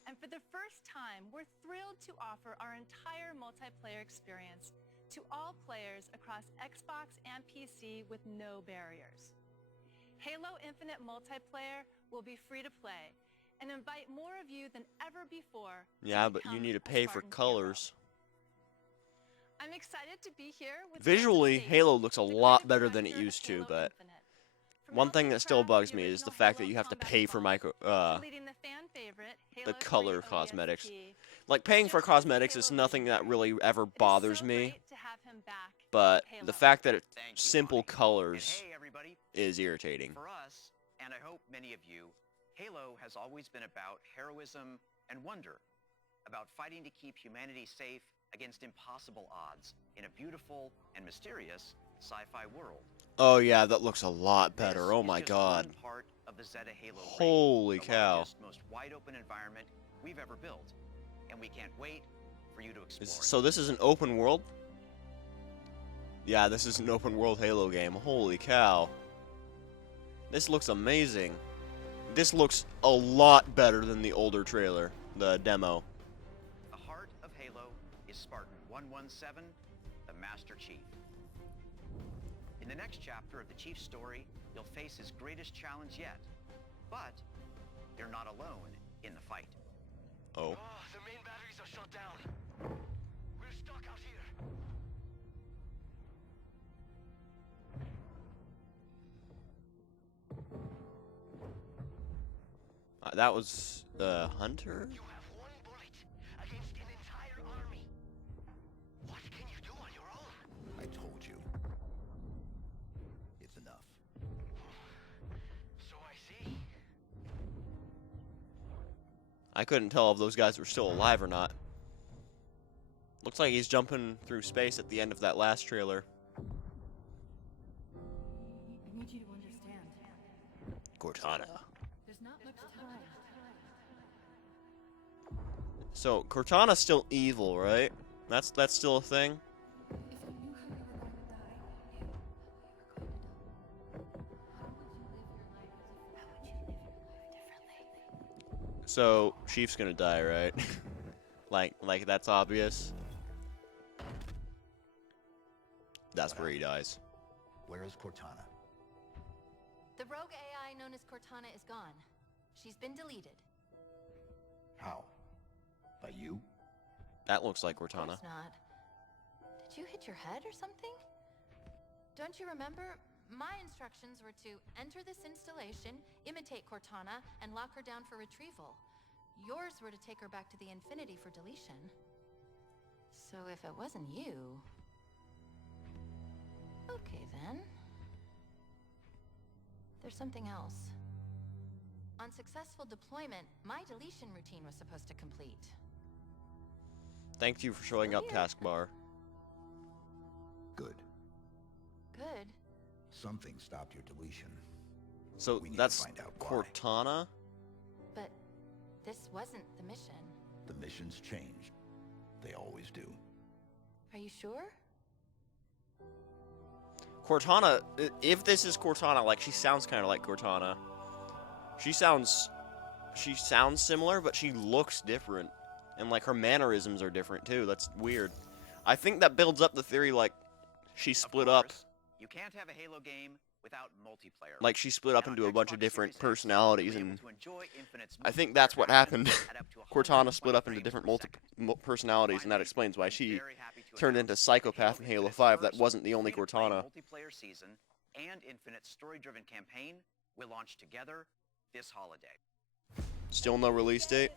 And for the first time, we're thrilled to offer our entire multiplayer experience to all players across Xbox and PC with no barriers. Halo Infinite Multiplayer will be free to play and invite more of you than ever before. Yeah, but you need to pay for colors. I'm excited to be here with Visually, Halo looks a lot better than it used to, but one thing that still bugs me is the fact that you have to pay for the color cosmetics. Like, paying for cosmetics is nothing that really ever bothers me, but the fact that it's simple colors is irritating. For us, and I hope many of you, Halo has always been about heroism and wonder, about fighting to keep humanity safe against impossible odds in a beautiful and mysterious sci-fi world. Oh yeah, that looks a lot better. Oh my god. Part of the Zeta Halo Holy cow. Most wide open environment we've ever built, and we can't wait for you to explore. So this is an open world? Yeah, this is an open world Halo game. Holy cow. This looks amazing. This looks a lot better than the older trailer, the demo. The heart of Halo is Spartan 117, the Master Chief. In the next chapter of the Chief's story, you'll face his greatest challenge yet. But you're not alone in the fight. Oh. The main batteries are shut down. We're stuck out here. That was Hunter? You have one bullet against an entire army. What can you do on your own? I told you. It's enough. So I see. I couldn't tell if those guys were still alive or not. Looks like he's jumping through space at the end of that last trailer. I need you to understand. Cortana. There's not much time. So, Cortana's still evil, right? That's still a thing? So, Chief's gonna die, right? like that's obvious. That's where he dies. Where is Cortana? The rogue AI known as Cortana is gone. She's been deleted. How? By you? That looks like Of Cortana. course not. Did you hit your head or something? Don't you remember? My instructions were to enter this installation, imitate Cortana, and lock her down for retrieval. Yours were to take her back to the Infinity for deletion. So if it wasn't you... Okay then. There's something else. On successful deployment, my deletion routine was supposed to complete. Thank you for showing up, taskbar. Good. Good. Something stopped your deletion. So We need to that's find out why. Cortana? But this wasn't the mission. The missions changed. They always do. Are you sure? Cortana, if this is Cortana, like, she sounds kind of like Cortana. She sounds similar, but she looks different. And, like, her mannerisms are different, too. That's weird. I think that builds up the theory, like, she split up. You can't have a Halo game without multiplayer. Like, she split up into a bunch of different personalities, and I think that's what happened. Cortana split up into different personalities, and that explains why she turned into Psychopath in Halo 5. That wasn't the only Cortana. Multiplayer season and Infinite story-driven campaign will launch together this holiday. Still no release date?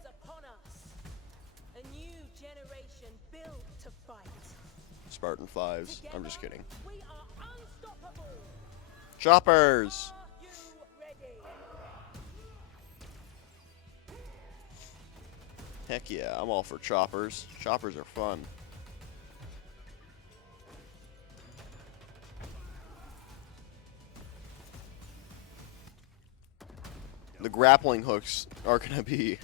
A new generation built to fight. Spartan 5s. I'm just kidding. We are unstoppable. Choppers! Heck yeah, I'm all for choppers. Choppers are fun. The grappling hooks are going to be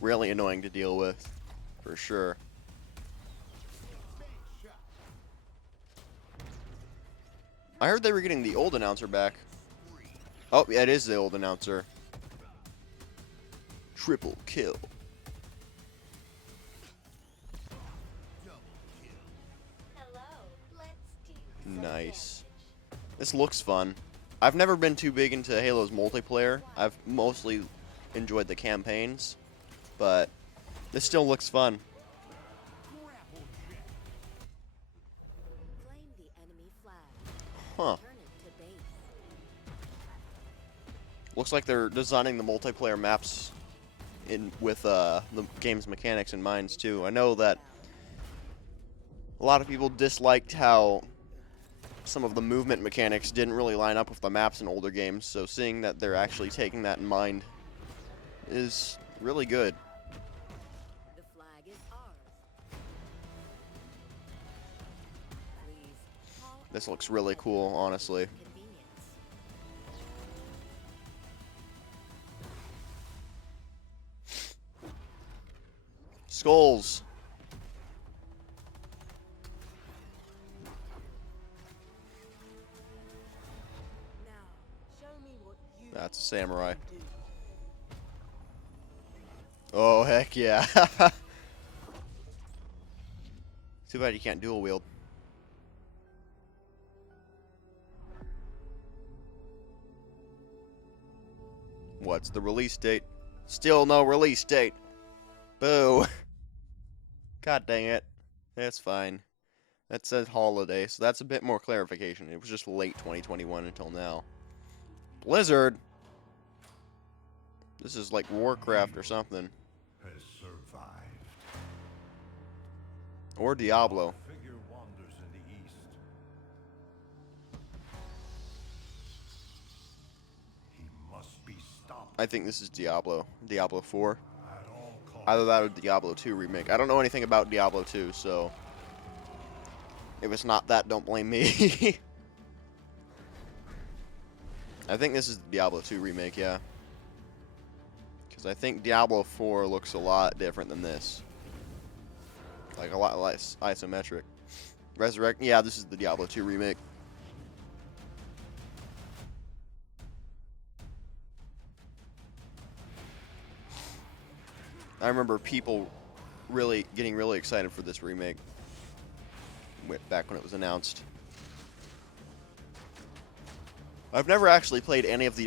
really annoying to deal with, for sure. I heard they were getting the old announcer back. Oh, yeah, it is the old announcer. Triple kill. Nice. This looks fun. I've never been too big into Halo's multiplayer. I've mostly enjoyed the campaigns, but this still looks fun. Huh. Looks like they're designing the multiplayer maps with the game's mechanics in mind too. I know that a lot of people disliked how some of the movement mechanics didn't really line up with the maps in older games, so seeing that they're actually taking that in mind is really good. The flag is ours. This looks really cool, honestly. Skulls. That's a samurai. Oh, heck yeah. Too bad you can't dual wield. What's the release date? Still no release date. Boo. God dang it. That's fine. That says holiday, so that's a bit more clarification. It was just late 2021 until now. Blizzard? This is like Warcraft or something. Has survived. Or Diablo. Figure wanders in the east. He must be stopped. I think this is Diablo. Diablo 4. Either that or Diablo 2 remake. I don't know anything about Diablo 2, so if it's not that, don't blame me. I think this is the Diablo 2 remake, yeah. Because I think Diablo 4 looks a lot different than this. Like a lot less isometric. Resurrect, yeah, this is the Diablo 2 remake. I remember people getting really excited for this remake back when it was announced. I've never actually played any of the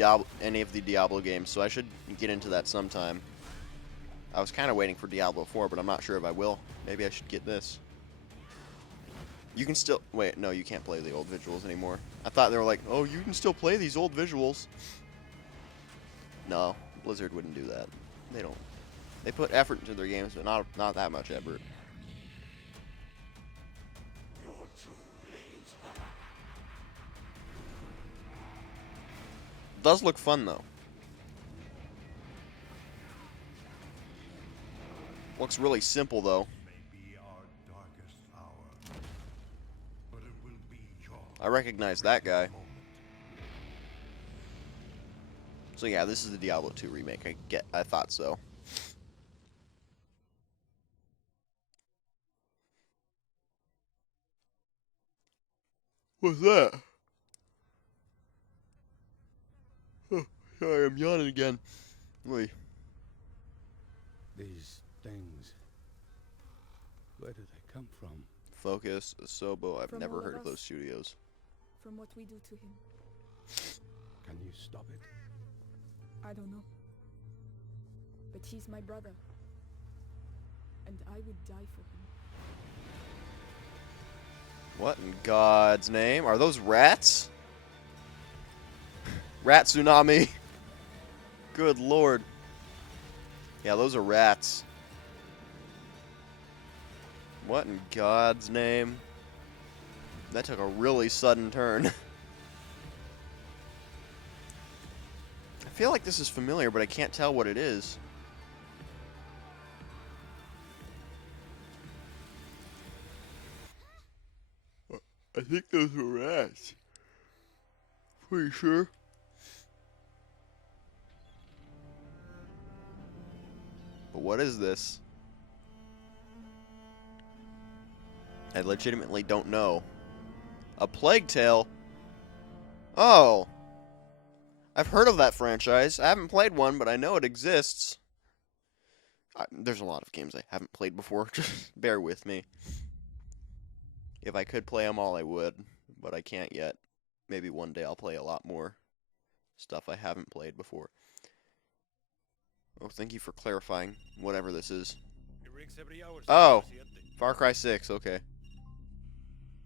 Diablo games, so I should get into that sometime. I was kind of waiting for Diablo 4, but I'm not sure if I will. Maybe I should get this. You can still wait. No, you can't play the old visuals anymore. I thought they were like, oh, you can still play these old visuals. No, Blizzard wouldn't do that. They don't. They put effort into their games, but not that much effort. Does look fun though. Looks really simple though. I recognize that guy. So yeah, this is the Diablo 2 remake. I thought so. What's that? Oh, sorry, I'm yawning again. Wait. These things. Where do they come from? Focus, Asobo. I've From never all heard of of those us. studios. From what we do to him. Can you stop it? I don't know. But he's my brother. And I would die for him. What in God's name? Are those rats? Rat tsunami. Good lord. Yeah, those are rats. What in God's name? That took a really sudden turn. I feel like this is familiar, but I can't tell what it is. I think those were rats. Pretty sure. But what is this? I legitimately don't know. A Plague Tale? Oh. I've heard of that franchise. I haven't played one, but I know it exists. There's a lot of games I haven't played before. Just bear with me. If I could play them all, I would. But I can't yet. Maybe one day I'll play a lot more stuff I haven't played before. Oh, thank you for clarifying whatever this is. Oh, Far Cry 6, okay.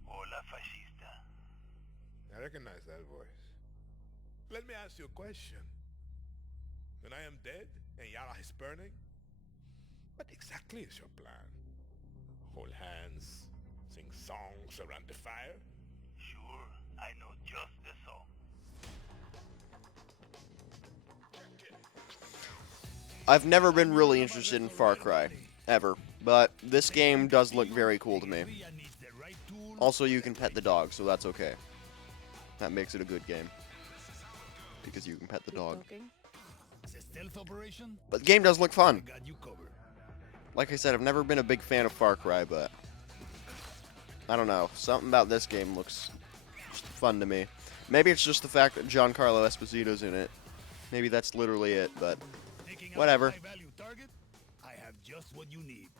Hola, fascista. I recognize that voice. Let me ask you a question. When I am dead and Yara is burning, what exactly is your plan? Hold hands, sing songs around the fire? Sure, I know just the song. I've never been really interested in Far Cry, ever, but this game does look very cool to me. Also, you can pet the dog, so that's okay. That makes it a good game. Because you can pet the dog. But the game does look fun. Like I said, I've never been a big fan of Far Cry, but I don't know. Something about this game looks just fun to me. Maybe it's just the fact that Giancarlo Esposito's in it. Maybe that's literally it, but whatever. I have just what you need.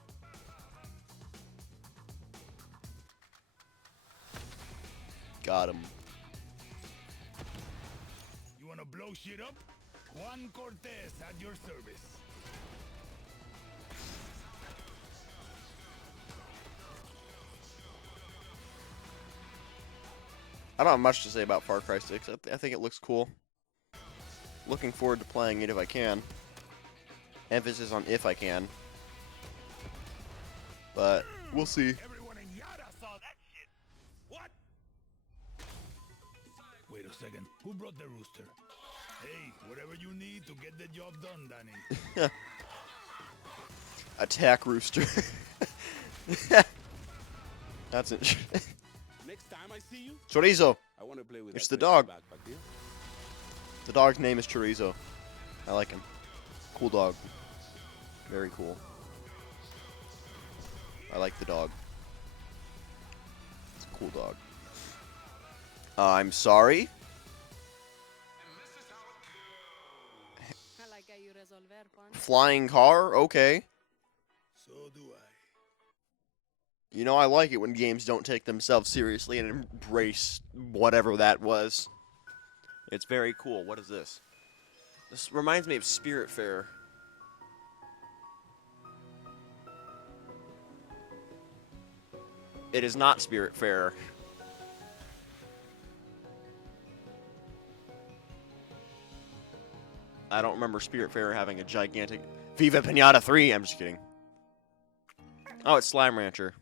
Got him. You wanna blow shit up? Juan Cortez at your service. I don't have much to say about Far Cry 6. I think it looks cool. Looking forward to playing it if I can. Emphasis on if I can. But we'll see. Wait a second. Who brought the rooster? Hey, whatever you need to get the job done, Danny. Attack rooster. That's interesting. Next time I see you, Chorizo. I want to play with It's that the dog. backpack deal. The dog's name is Chorizo. I like him. Cool dog. Very cool. I like the dog. It's a cool dog. I'm sorry? Flying car? Okay. So do I. You know, I like it when games don't take themselves seriously and embrace whatever that was. It's very cool. What is this? This reminds me of Spiritfarer. It is not Spiritfarer. I don't remember Spiritfarer having a gigantic... Viva Pinata 3! I'm just kidding. Oh, it's Slime Rancher.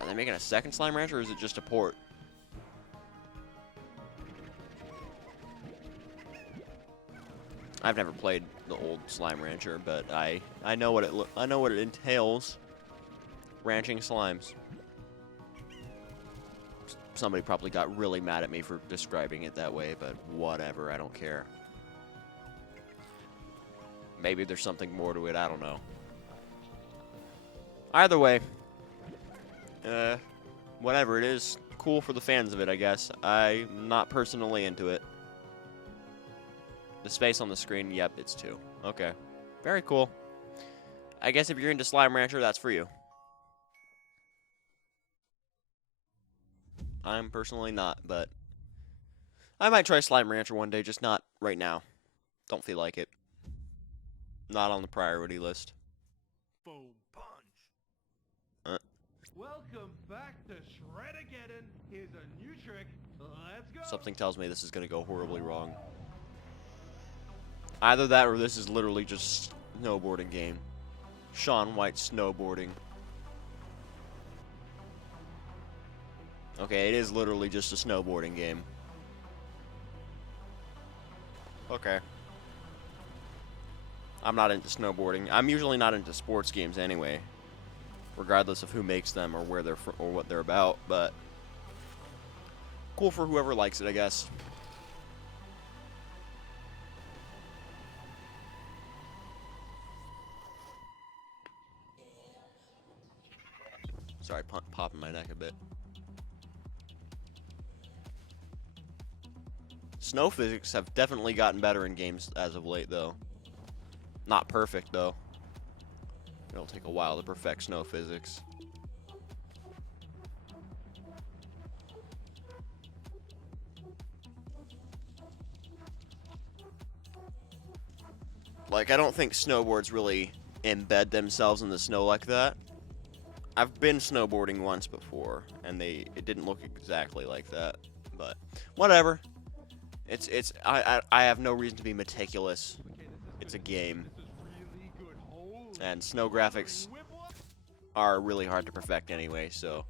Are they making a second Slime Rancher, or is it just a port? I've never played the old Slime Rancher, but I know what it entails. Ranching slimes. Somebody probably got really mad at me for describing it that way, but whatever, I don't care. Maybe there's something more to it, I don't know. Either way, whatever it is, cool for the fans of it, I guess. I'm not personally into it. The space on the screen, yep, it's 2. Okay. Very cool. I guess if you're into Slime Rancher, that's for you. I'm personally not, but I might try Slime Rancher one day, just not right now. Don't feel like it. Not on the priority list. Boom punch. Welcome back to Shred-Ageddon. Here's a new trick. Let's go. Something tells me this is going to go horribly wrong. Either that or this is literally just snowboarding game. Shaun White snowboarding. Okay, it is literally just a snowboarding game. Okay. I'm not into snowboarding. I'm usually not into sports games anyway, regardless of who makes them or where they're or what they're about, but cool for whoever likes it, I guess. Sorry, popping my neck a bit. Snow physics have definitely gotten better in games as of late, though. Not perfect, though. It'll take a while to perfect snow physics. Like, I don't think snowboards really embed themselves in the snow like that. I've been snowboarding once before, and it didn't look exactly like that. But whatever. I have no reason to be meticulous. It's a game, and snow graphics are really hard to perfect anyway, so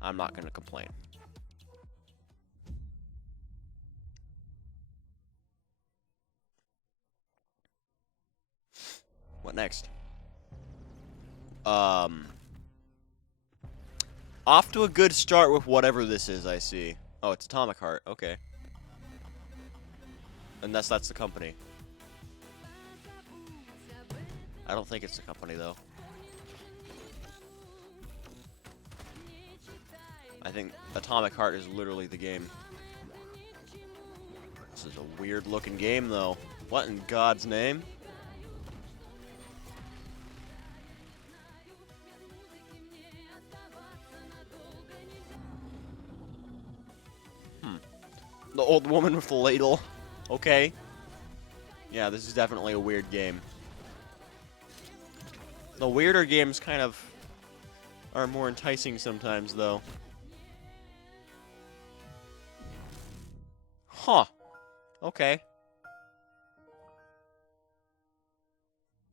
I'm not gonna complain. What next? Off to a good start with whatever this is, I see. Oh, it's Atomic Heart. Okay. Unless that's the company. I don't think it's the company, though. I think Atomic Heart is literally the game. This is a weird-looking game, though. What in God's name? The old woman with the ladle. Okay. Yeah, this is definitely a weird game. The weirder games kind of are more enticing sometimes, though. Huh. Okay.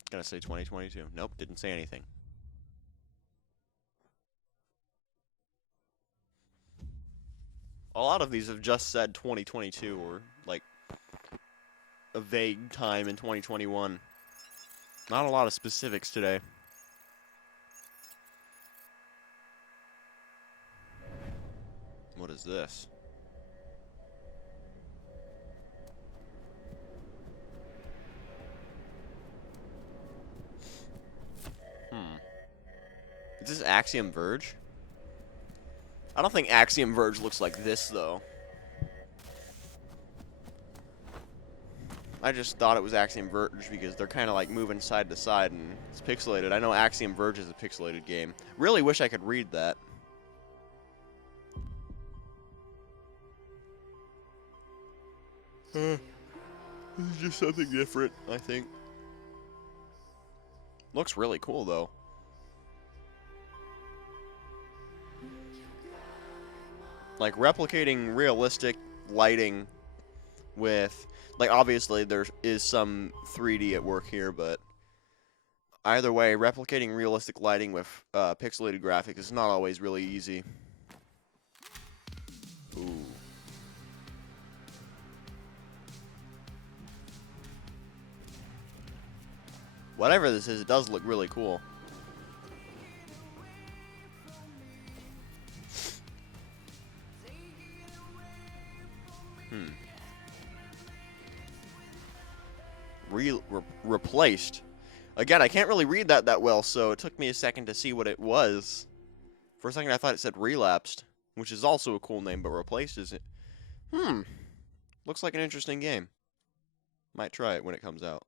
Gonna say 2022. Nope, didn't say anything. A lot of these have just said 2022 or, like, a vague time in 2021. Not a lot of specifics today. What is this? Is this Axiom Verge? I don't think Axiom Verge looks like this, though. I just thought it was Axiom Verge because they're kind of like moving side to side and it's pixelated. I know Axiom Verge is a pixelated game. Really wish I could read that. This is just something different, I think. Looks really cool, though. Like, replicating realistic lighting with... Like, obviously, there is some 3D at work here, but... Either way, replicating realistic lighting with pixelated graphics is not always really easy. Ooh. Whatever this is, it does look really cool. Replaced. Again, I can't really read that well, so it took me a second to see what it was. For a second, I thought it said relapsed, which is also a cool name, but replaced is it? Looks like an interesting game. Might try it when it comes out.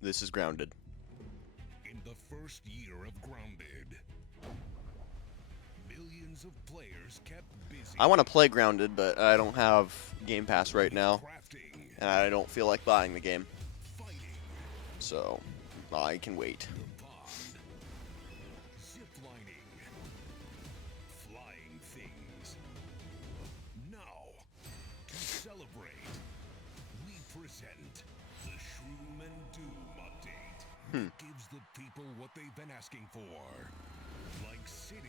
This is Grounded. In the first year of Grounded, millions of players kept busy. I want to play Grounded, but I don't have Game Pass right now, and I don't feel like buying the game. So, I can wait. Ziplining, flying things. Now, to celebrate, we present the Shroom and Doom update. It gives the people what they've been asking for. Like sitting.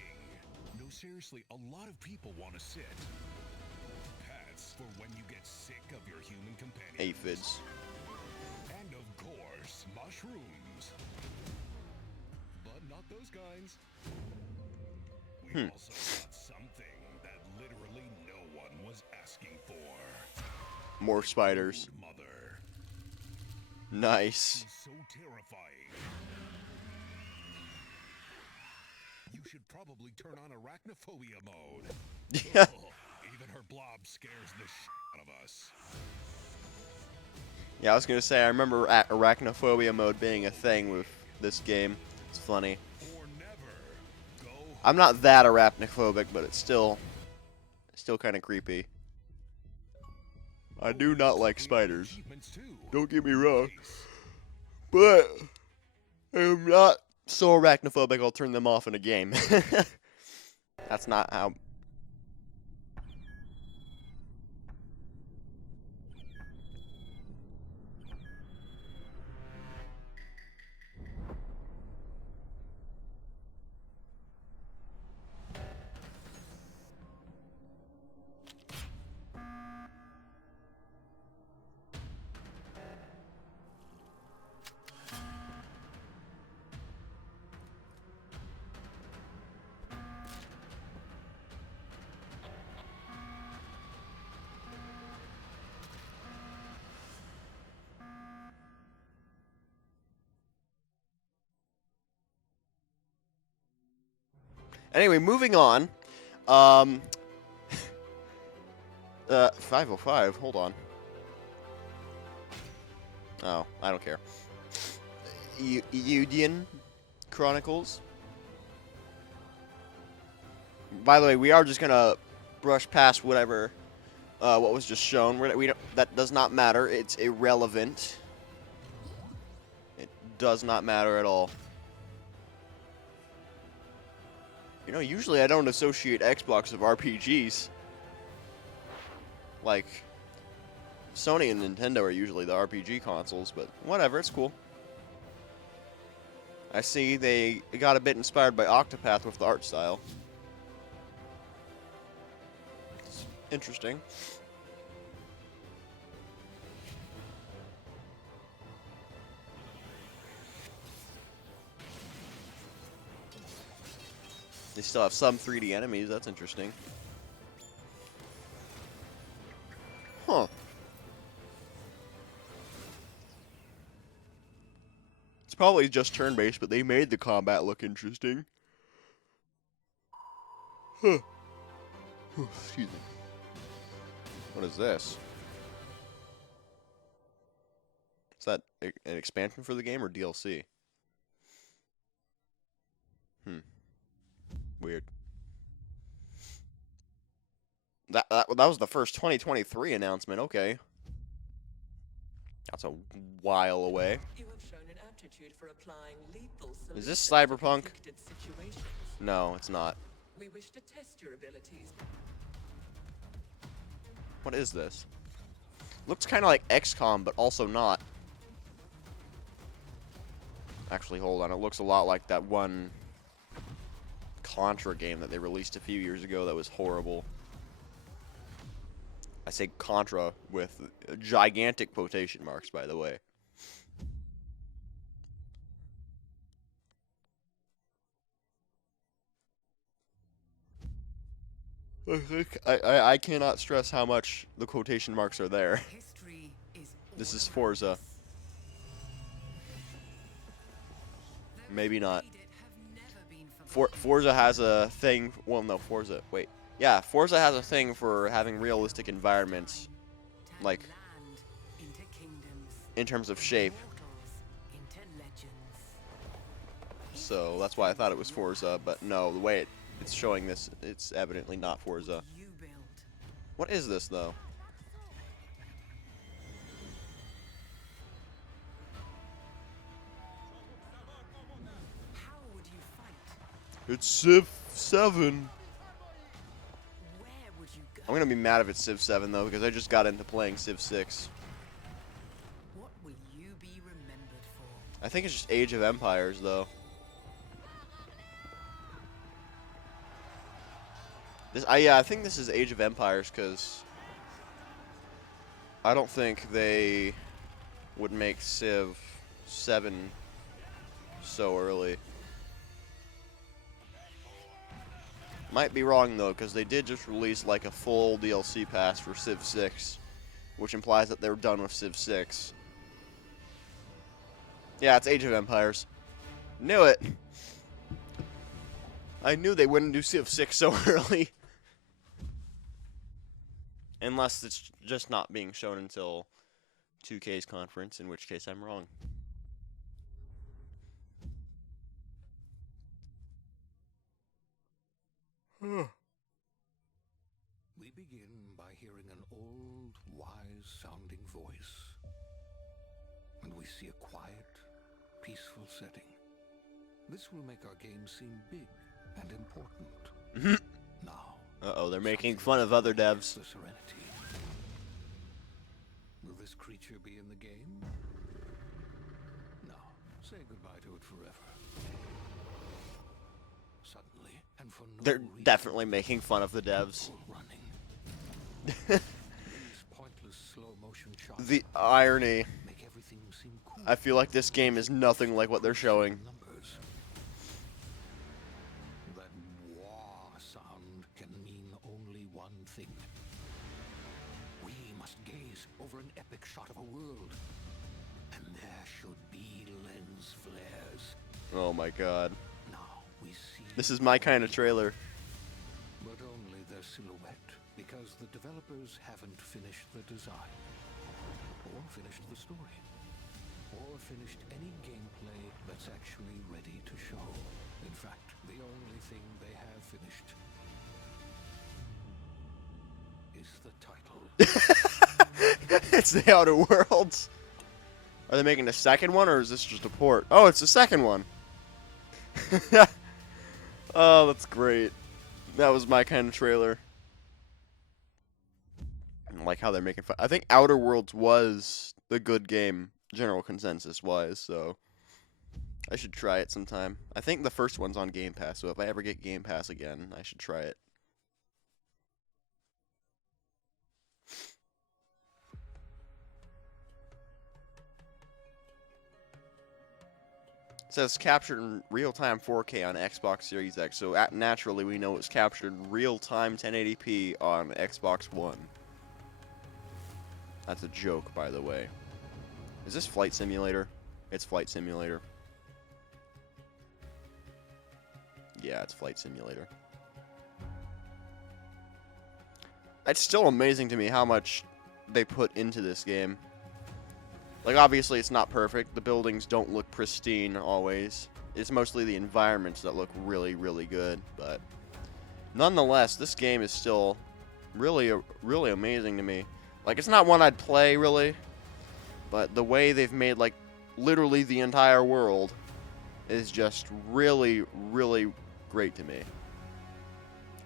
No, seriously, a lot of people want to sit. Pets for when you get sick of your human companion. Aphids. And of course, mushrooms. But not those kinds. We also got something that literally no one was asking for. More spiders. Mother. Nice. So terrifying. You should probably turn on arachnophobia mode. Yeah. Even her blob scares the shit out of us. Yeah, I was gonna say, I remember arachnophobia mode being a thing with this game. It's funny. I'm not that arachnophobic, but it's still kind of creepy. I do not like spiders. Don't get me wrong. But I'm not so arachnophobic I'll turn them off in a game. That's not how... Anyway, moving on. 505, hold on. Oh, I don't care. Eudian Chronicles. By the way, we are just gonna brush past whatever, what was just shown. We don't, that does not matter. It's irrelevant. It does not matter at all. You know, usually I don't associate Xbox with RPGs. Like, Sony and Nintendo are usually the RPG consoles, but whatever, it's cool. I see they got a bit inspired by Octopath with the art style. It's interesting. They still have some 3D enemies, that's interesting. Huh. It's probably just turn-based, but they made the combat look interesting. Huh. Excuse me. What is this? Is that an expansion for the game or DLC? Weird. That was the first 2023 announcement. Okay. That's a while away. You have shown an aptitude for applying lethal Is this solutions to Cyberpunk? conflicted situations. No, it's not. We wish to test your abilities. What is this? Looks kind of like XCOM, but also not. Actually, hold on. It looks a lot like that one Contra game that they released a few years ago that was horrible. I say Contra with gigantic quotation marks, by the way. I cannot stress how much the quotation marks are there. This is Forza. Maybe not. Forza has a thing. Well, no, Forza. Wait. Yeah, Forza has a thing for having realistic environments, like in terms of shape. So that's why I thought it was Forza, but no, the way it's showing this, it's evidently not Forza. What is this, though? It's Civ 7. I'm gonna be mad if it's Civ 7 though, because I just got into playing Civ 6. What will you be remembered for? I think it's just Age of Empires though. Yeah, I think this is Age of Empires because I don't think they would make Civ 7 so early. Might be wrong though, because they did just release like a full DLC pass for Civ 6, which implies that they're done with Civ 6. Yeah, it's Age of Empires. Knew it. I knew they wouldn't do Civ 6 so early. Unless it's just not being shown until 2K's conference, in which case I'm wrong. We begin by hearing an old, wise-sounding voice. And we see a quiet, peaceful setting. This will make our game seem big and important. Now, Uh-oh, they're making fun of other devs. the serenity. Will this creature be in the game? No. Say goodbye to it forever. Suddenly, and for no They're reason, definitely making fun of the devs. these pointless slow-motion shots The irony. make everything seem cool. I feel like this game is nothing like what they're showing. Numbers. That wah sound can mean only one thing. We must gaze over an epic shot of a world, and there should be lens flares. Oh my god. Now we see This is my kind of trailer. but only their silhouette, because the developers haven't finished the design, or finished the story, or finished any gameplay that's actually ready to show. In fact, the only thing they have finished is the title. It's the Outer Worlds. Are they making a second one, or is this just a port? Oh, it's the second one. Oh, that's great. That was my kind of trailer. I like how they're making fun. I think Outer Worlds was the good game, general consensus-wise, so I should try it sometime. I think the first one's on Game Pass, so if I ever get Game Pass again, I should try it. It says captured in real-time 4K on Xbox Series X, so naturally we know it's captured in real-time 1080p on Xbox One. That's a joke, by the way. Is this Flight Simulator? It's Flight Simulator. Yeah, it's Flight Simulator. It's still amazing to me how much they put into this game. Like, obviously, it's not perfect. The buildings don't look pristine always. It's mostly the environments that look really, really good. But nonetheless, this game is still really, really amazing to me. Like, it's not one I'd play, really. But the way they've made, like, literally the entire world is just really, really great to me.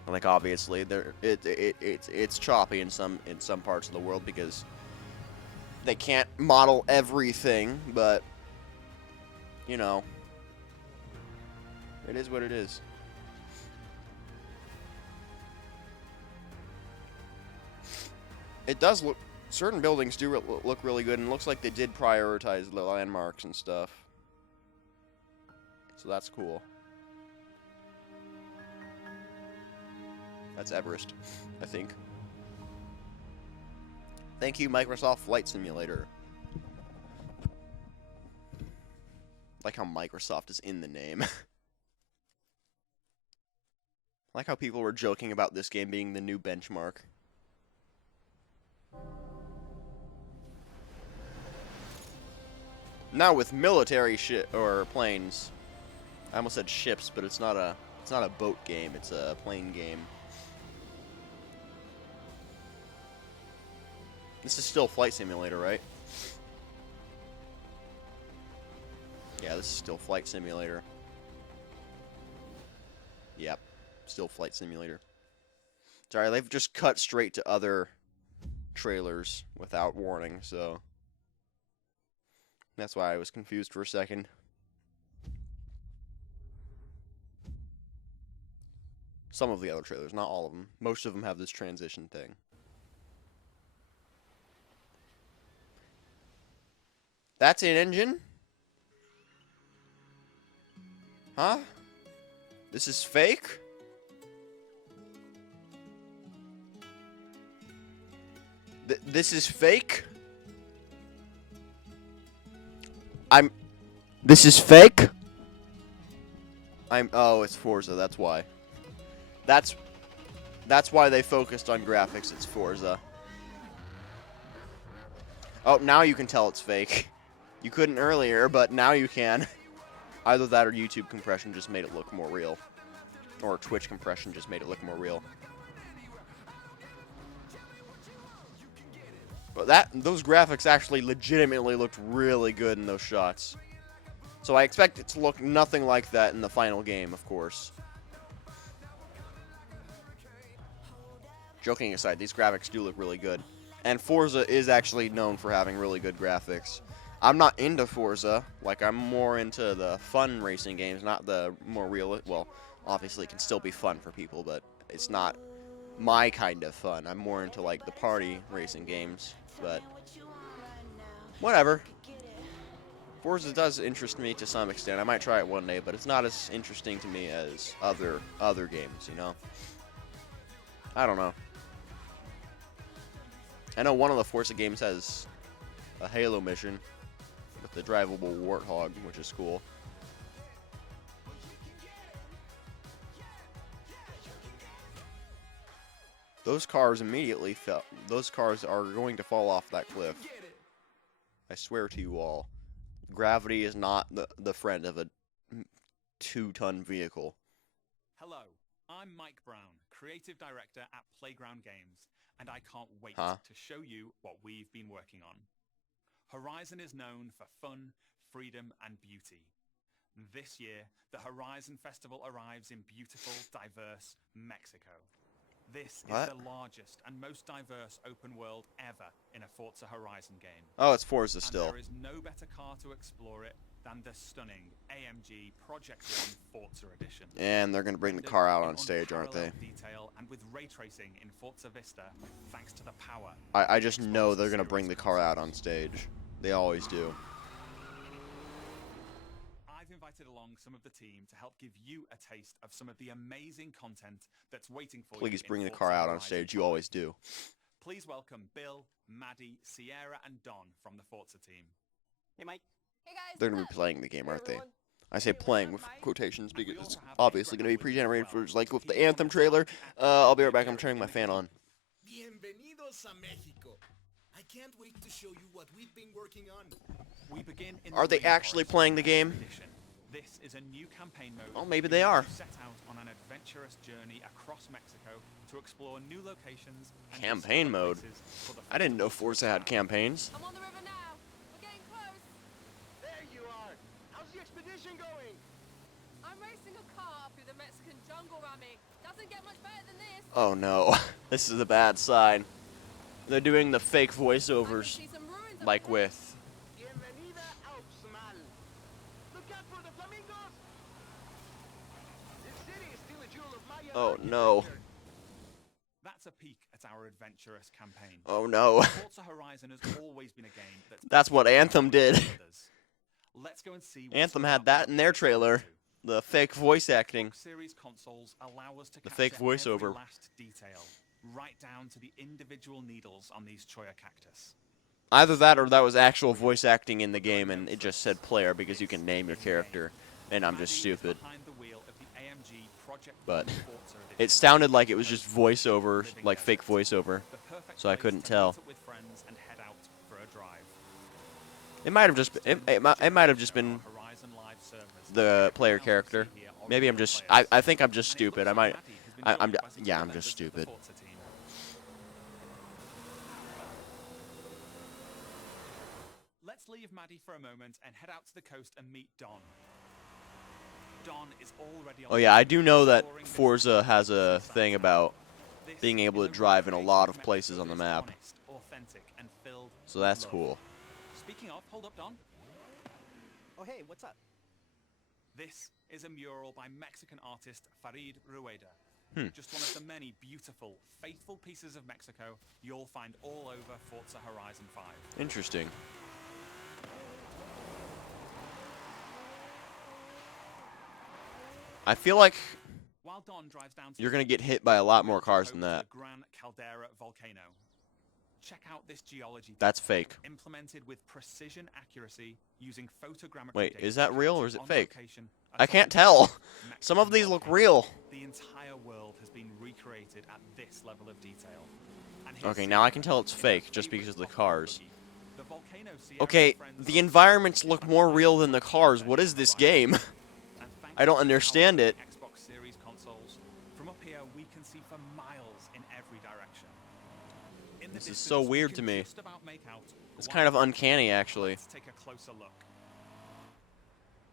Like, obviously, it's choppy in some parts of the world because they can't model everything, but, you know, it is what it is. It does look, certain buildings do look really good, and it looks like they did prioritize the landmarks and stuff. So that's cool. That's Everest, I think. Thank you, Microsoft Flight Simulator. Like how Microsoft is in the name. Like how people were joking about this game being the new benchmark. Now with military ship or planes. I almost said ships, but it's not a boat game, it's a plane game. This is still Flight Simulator, right? Yeah, this is still Flight Simulator. Yep, still Flight Simulator. Sorry, they've just cut straight to other trailers without warning, so that's why I was confused for a second. Some of the other trailers, not all of them. Most of them have this transition thing. That's an engine? Huh? This is fake? This is fake? This is fake? Oh, it's Forza, that's why. That's why they focused on graphics, it's Forza. Oh, now you can tell it's fake. You couldn't earlier, but now you can. Either that or YouTube compression just made it look more real. Or Twitch compression just made it look more real. But those graphics actually legitimately looked really good in those shots. So I expect it to look nothing like that in the final game, of course. Joking aside, these graphics do look really good. And Forza is actually known for having really good graphics. I'm not into Forza. Like, I'm more into the fun racing games, not the more real. Well, obviously it can still be fun for people, but it's not my kind of fun. I'm more into, like, the party racing games, but whatever. Forza does interest me to some extent. I might try it one day, but it's not as interesting to me as other games, you know? I don't know. I know one of the Forza games has a Halo mission with the drivable Warthog, which is cool. Those cars immediately fell. Those cars are going to fall off that cliff. I swear to you all. Gravity is not the friend of a 2-ton vehicle. Hello, I'm Mike Brown, Creative Director at Playground Games, and I can't wait to show you what we've been working on. Horizon is known for fun, freedom, and beauty. This year, the Horizon Festival arrives in beautiful, diverse Mexico. This is the largest and most diverse open world ever in a Forza Horizon game. Oh, it's Forza still. And there is no better car to explore it than the stunning AMG Project One Forza Edition. And they're going to bring the car out on stage, aren't they? Detail and with ray tracing in Forza Vista, thanks to the power. I just know they're going to bring the car out on stage. They always do. I've invited along some of the team to help give you a taste of some of the amazing content that's waiting for you. Please bring the car out on stage. You always do. Please welcome Bill, Maddie, Sierra, and Don from the Forza team. Hey, Mike. Hey, guys. They're going to be playing the game, aren't they? I say playing with quotations because it's obviously going to be pre-generated for, like with the Anthem trailer. I'll be right back. I'm turning my fan on. Bienvenidos a Mexico. I can't wait to show you what we've been working on. We begin in Are they actually playing the game? This is a new campaign mode. Oh, maybe they are. Set out on an adventurous journey across Mexico to explore new locations. And Campaign mode? I didn't know Forza had campaigns. I'm on the river now. We're getting close. There you are. How's the expedition going? I'm racing a car through the Mexican jungle, Rami. Doesn't get much better than this. Oh no, this is a bad sign. They're doing the fake voiceovers, like with. Bienvenida Alpsmal. Look out for the flamingos. This city is still a jewel of Maya. Oh no. That's a peek at our adventurous campaign. Oh no. Forza Horizon has always been a game that's what Anthem did. Let's go and see. Anthem had that in their trailer. The fake voice acting. Series consoles allow us to the fake voiceover. Every last detail, right down to the individual needles on these cholla cactus. Either that or that was actual voice acting in the game and it just said player because you can name your character. And I'm just stupid. But it sounded like it was just voiceover, like fake voiceover. So I couldn't tell. It might have just it might have just been the player character. Maybe I'm just I think I'm just stupid. I'm just stupid. Let's leave Maddie for a moment and head out to the coast and meet Don. Don is already on. Oh yeah, I do know that Forza has a thing about being able to drive in a lot of places on the map. So that's cool. Speaking of, hold up, Don. Oh, hey, what's up? This is a mural by Mexican artist Farid Rueda. Just one of the many beautiful, faithful pieces of Mexico you'll find all over Forza Horizon 5. Interesting. I feel like you're going to get hit by a lot more cars than that. Gran Caldera volcano. Check out this geology. That's fake. Implemented with precision accuracy using photogrammetry. Wait, data is that real or is it fake? location I can't tell. Some of these look real. The entire world has been recreated at this level of detail. Okay, now I can tell it's fake just because of the cars. Okay, the environments look more real than the cars. What is this game? I don't understand it. Xbox Series consoles. From up here, we can see for miles in every direction. This is so weird to me. It's kind of uncanny, actually. Let's take a closer look.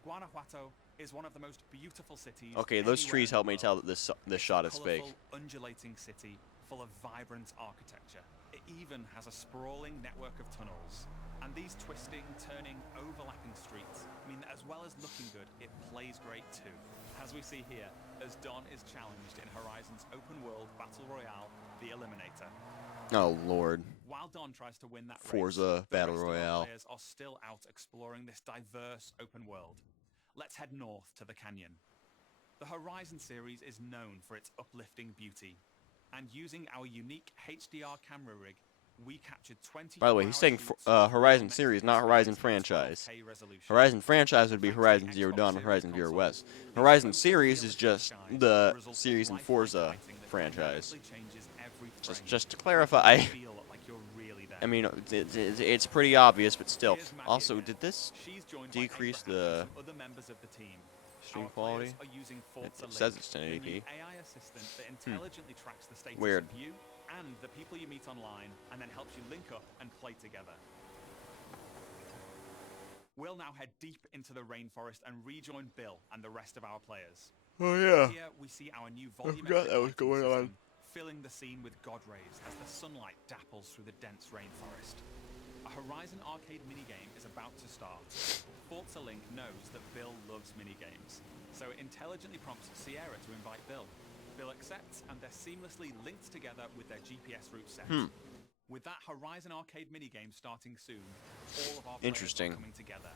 Guanajuato is one of the most beautiful cities. Okay, those anywhere trees in the help me world. tell that this It's shot a is fake. colourful, undulating city full of vibrant architecture. It even has a sprawling network of tunnels. And these twisting, turning, overlapping streets mean that as well as looking good, it plays great too. As we see here, as Don is challenged in Horizon's open world battle royale, The Eliminator. Oh lord. While Don tries to win that Forza race, the Battle rest of our Royale. players are still out exploring this diverse open world. Let's head north to the canyon. The Horizon series is known for its uplifting beauty, and using our unique HDR camera rig, we captured 20. By the way, he's saying Horizon series, not Horizon franchise. Horizon franchise would be Horizon Zero Dawn and Horizon Zero West. Horizon series is just the series in Forza franchise. Just to clarify. I mean, it's pretty obvious, but still. Also, did this decrease the stream quality? It says it's 1080p. Weird. And the people you meet online, and then helps you link up and play together. We'll now head deep into the rainforest and rejoin Bill and the rest of our players. Oh yeah. Here we see our new I forgot that was going on. filling the scene with god rays as the sunlight dapples through the dense rainforest. A Horizon arcade minigame is about to start. Forza Link knows that Bill loves minigames, so it intelligently prompts Sierra to invite Bill. Bill accepts, and they're seamlessly linked together with their GPS route set. With that Horizon arcade minigame starting soon, all of our players are coming together.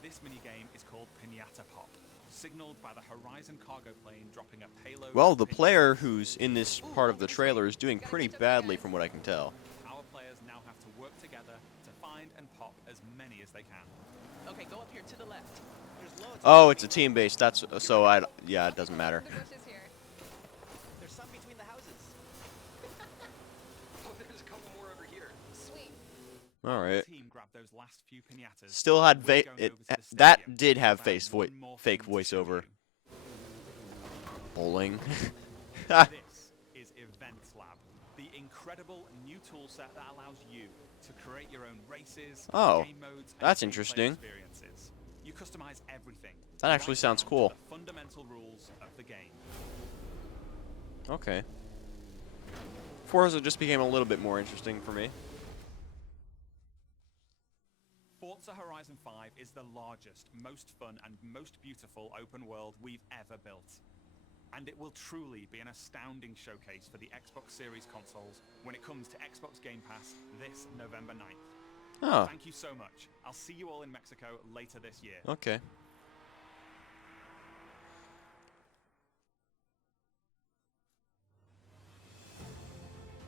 This minigame is called Pinata Pop, signaled by the Horizon cargo plane dropping a payload. Well, the player who's in this part of the trailer is doing pretty badly from what I can tell. Our players now have to work together to find and pop as many as they can. Okay, go up here to the left. There's loads. Oh, it's a team base. That's so yeah, it doesn't matter. There's some between the houses. Oh, there's a couple more over here. Sweet. All right. Team grabbed those last few pinatas. Still had that did have fake voiceover. Bowling. This is Events Lab, the incredible new tool set that allows you to create your own races, game modes, and that's gameplay interesting. experiences. You customize everything. That actually sounds cool. The fundamental rules of the game. Okay. Forza just became a little bit more interesting for me. Forza Horizon 5 is the largest, most fun, and most beautiful open world we've ever built. And it will truly be an astounding showcase for the Xbox Series consoles when it comes to Xbox Game Pass this November 9th. Oh. Thank you so much. I'll see you all in Mexico later this year. Okay.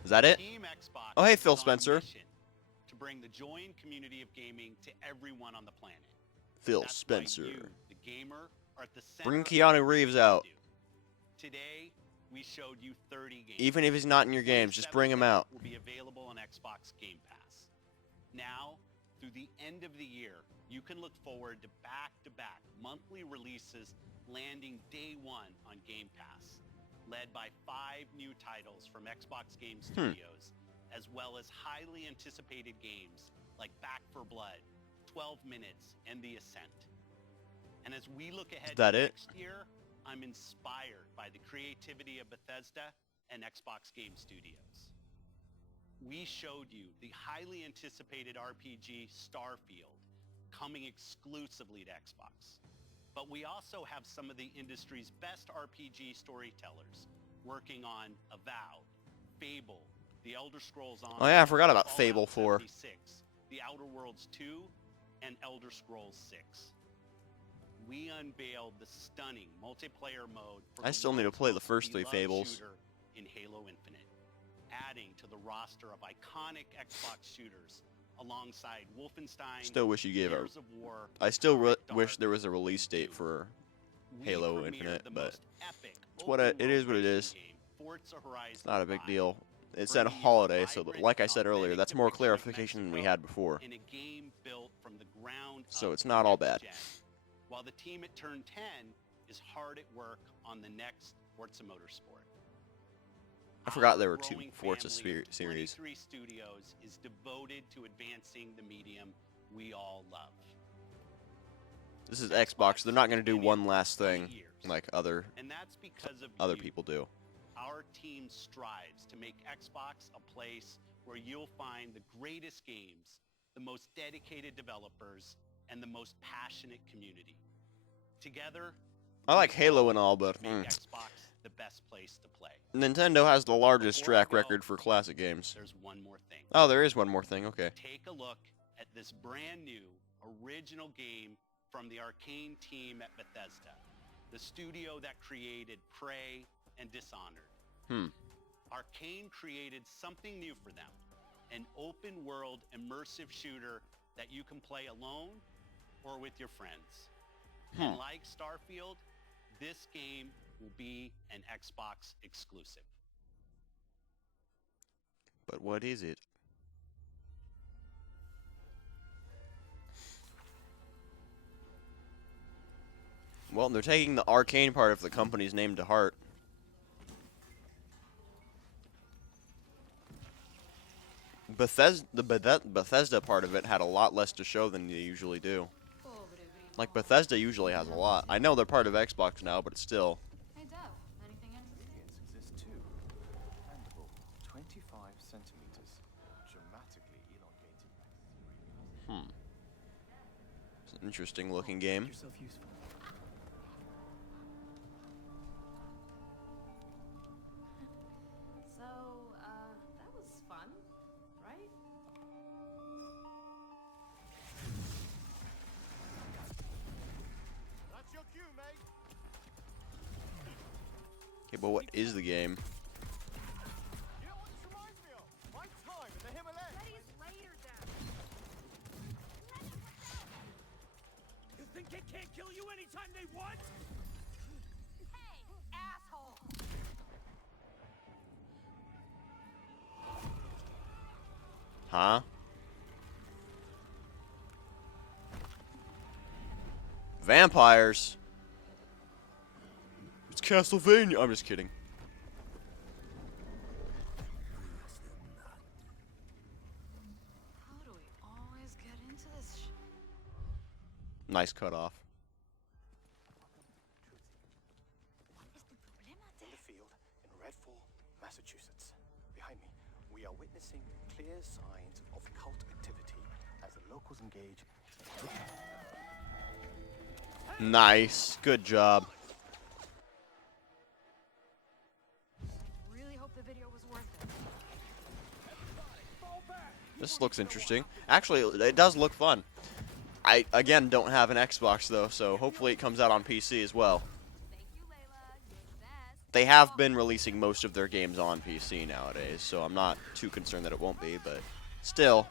Is that it? Team Xbox Oh, hey, Phil is on a Spencer. mission to bring the joy and community of gaming to everyone on the planet. Phil That's Spencer. Why you, the gamer, are at the center Bring of Keanu what Reeves we out. do. Today, we showed you 30 games. Even if he's not in your games, just bring him out. Will be available on Xbox Game Pass. Now, through the end of the year, you can look forward to back-to-back monthly releases landing day one on Game Pass, led by 5 new titles from Xbox Game Studios, as well as highly anticipated games like Back 4 Blood, 12 Minutes, and The Ascent. And as we look ahead to next year, I'm inspired by the creativity of Bethesda and Xbox Game Studios. We showed you the highly anticipated RPG Starfield coming exclusively to Xbox. But we also have some of the industry's best RPG storytellers working on Avowed, Fable, The Elder Scrolls Online. Oh yeah, I forgot about Fallout Fable 4. 76, The Outer Worlds 2, and Elder Scrolls 6. We unveiled the stunning multiplayer mode for I still need to play the first 3 beloved Fables. shooter in Halo Infinite, adding to the roster of iconic Xbox shooters alongside Wolfenstein. Still wish you gave a. Gears of War, I still wish there was a release date for Halo Infinite, but it's what it is. What it is. It's not a big deal. It said holiday, so like I said earlier, that's more clarification than we had before. in a game built from the ground So up it's not all next bad. gen, while the team at Turn 10 is hard at work on the next Forza Motorsport. I forgot there Our were 2 growing Forza family of series. 23 studios is devoted to advancing the medium we all love. This is Xbox. They're not going to do one last thing like other people do. Our team strives to make Xbox a place where you'll find the greatest games, the most dedicated developers, and the most passionate community. Together, I like Halo and all, but make Xbox the best place to play. Nintendo has the largest track record for classic games. There's one more thing. Oh, there is one more thing. Okay. Take a look at this brand new original game from the Arcane team at Bethesda, the studio that created Prey and Dishonored. Arcane created something new for them, an open-world immersive shooter that you can play alone or with your friends. And like Starfield, this game will be an Xbox exclusive. But what is it? Well, they're taking the Arcane part of the company's name to heart. The Bethesda part of it had a lot less to show than they usually do. Like, Bethesda usually has a lot. I know they're part of Xbox now, but it's still... Hey, Dev, anything interesting? Exist too. Mandible, 25 centimeters. Dramatically elongated. It's an interesting looking game. So, that was fun, right? That's your cue, mate. Okay, but what is the game? You know what this reminds me of? My time in the Himalayas. Studies later, Dev. You think it can't kill you anytime they want? Hey, asshole! Huh? Vampires? It's Castlevania. I'm just kidding. How do we always get into this Nice cutoff. In the field in Redfall, Massachusetts. Behind me, we are witnessing clear signs of cult activity as the locals engage. Nice. Good job. Really hope the video was worth it. This looks interesting. Actually, it does look fun. I, again, don't have an Xbox, though, so hopefully it comes out on PC as well. They have been releasing most of their games on PC nowadays, so I'm not too concerned that it won't be, but still.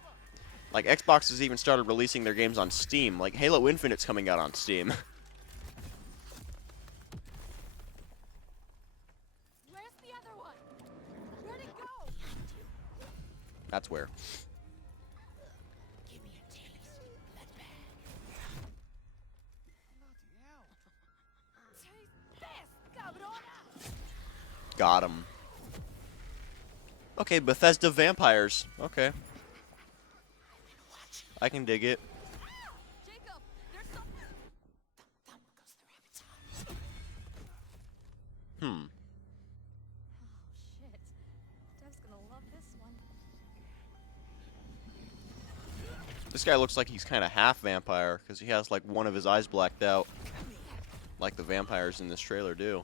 Like, Xbox has even started releasing their games on Steam. Like, Halo Infinite's coming out on Steam. Where's the other one? Where'd it go? That's where. Give me a taste. Taste this, cabrona! Got him. Okay, Bethesda Vampires. Okay. I can dig it. Jacob, there's something. Hmm. Oh shit. Dev's gonna love this one. This guy looks like he's kind of half vampire, because he has, like, one of his eyes blacked out. Like the vampires in this trailer do.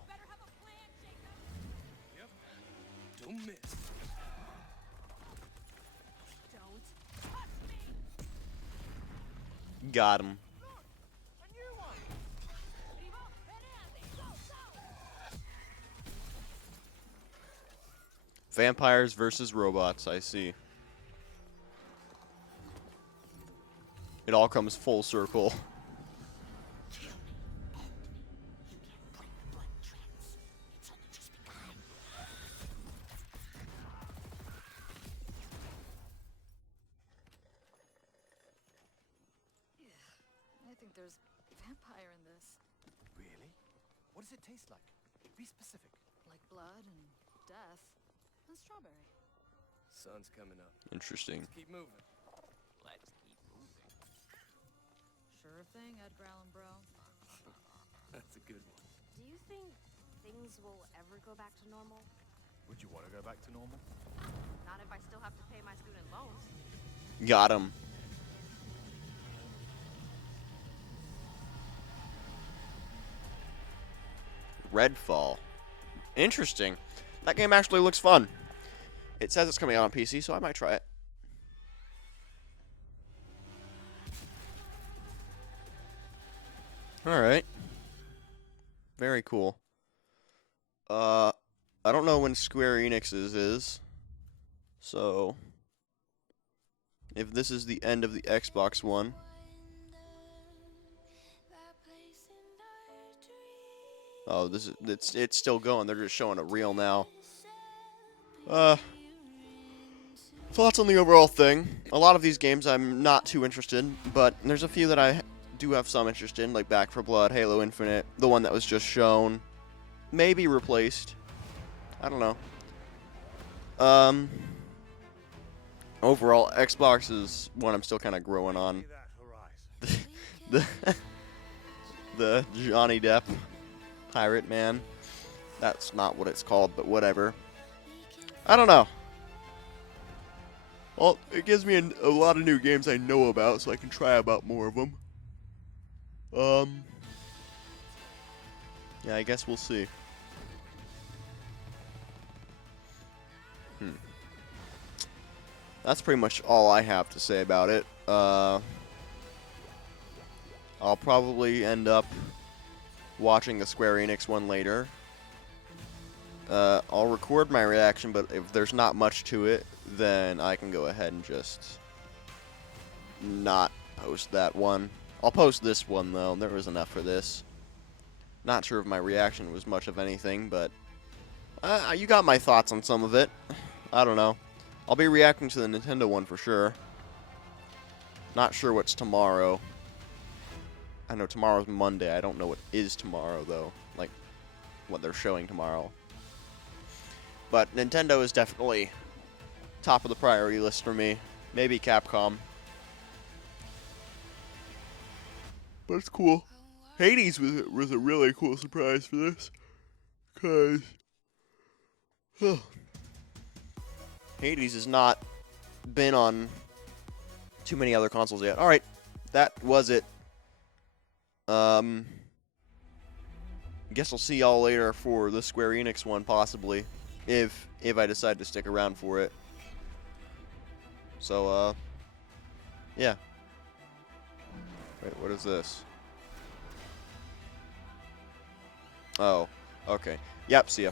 Don't miss. Got him. Vampires versus robots, I see. It all comes full circle. I think there's vampire in this. Really? What does it taste like? Be specific. Like blood and death and strawberry. Sun's coming up. Interesting. Let's keep moving. Let's keep moving. Sure of thing, Edgar Allan Bro. That's a good one. Do you think things will ever go back to normal? Would you want to go back to normal? Not if I still have to pay my student loans. Got him. Redfall. Interesting. That game actually looks fun. It says it's coming out on PC, so I might try it. Alright. Very cool. I don't know when Square Enix's is. So, if this is the end of the Xbox One. Oh, it's still going. They're just showing a reel now. Thoughts on the overall thing. A lot of these games I'm not too interested in, but there's a few that I do have some interest in, like Back 4 Blood, Halo Infinite, the one that was just shown. Maybe replaced. I don't know. Overall, Xbox is one I'm still kind of growing on. the Johnny Depp Pirate Man. That's not what it's called, but whatever. I don't know. Well, it gives me a lot of new games I know about, so I can try about more of them. Yeah, I guess we'll see. That's pretty much all I have to say about it. I'll probably end up watching the Square Enix one later. I'll record my reaction, but if there's not much to it, then I can go ahead and just not post that one. I'll post this one, though. There was enough for this. Not sure if my reaction was much of anything, but you got my thoughts on some of it. I don't know. I'll be reacting to the Nintendo one for sure. Not sure what's tomorrow. I know tomorrow's Monday. I don't know what is tomorrow, though. Like, what they're showing tomorrow. But Nintendo is definitely top of the priority list for me. Maybe Capcom. But it's cool. Hades was a really cool surprise for this. Because Hades has not been on too many other consoles yet. Alright, that was it. Guess I'll see y'all later for the Square Enix one, possibly. If I decide to stick around for it. So, yeah. Wait, what is this? Oh, okay. Yep, see ya.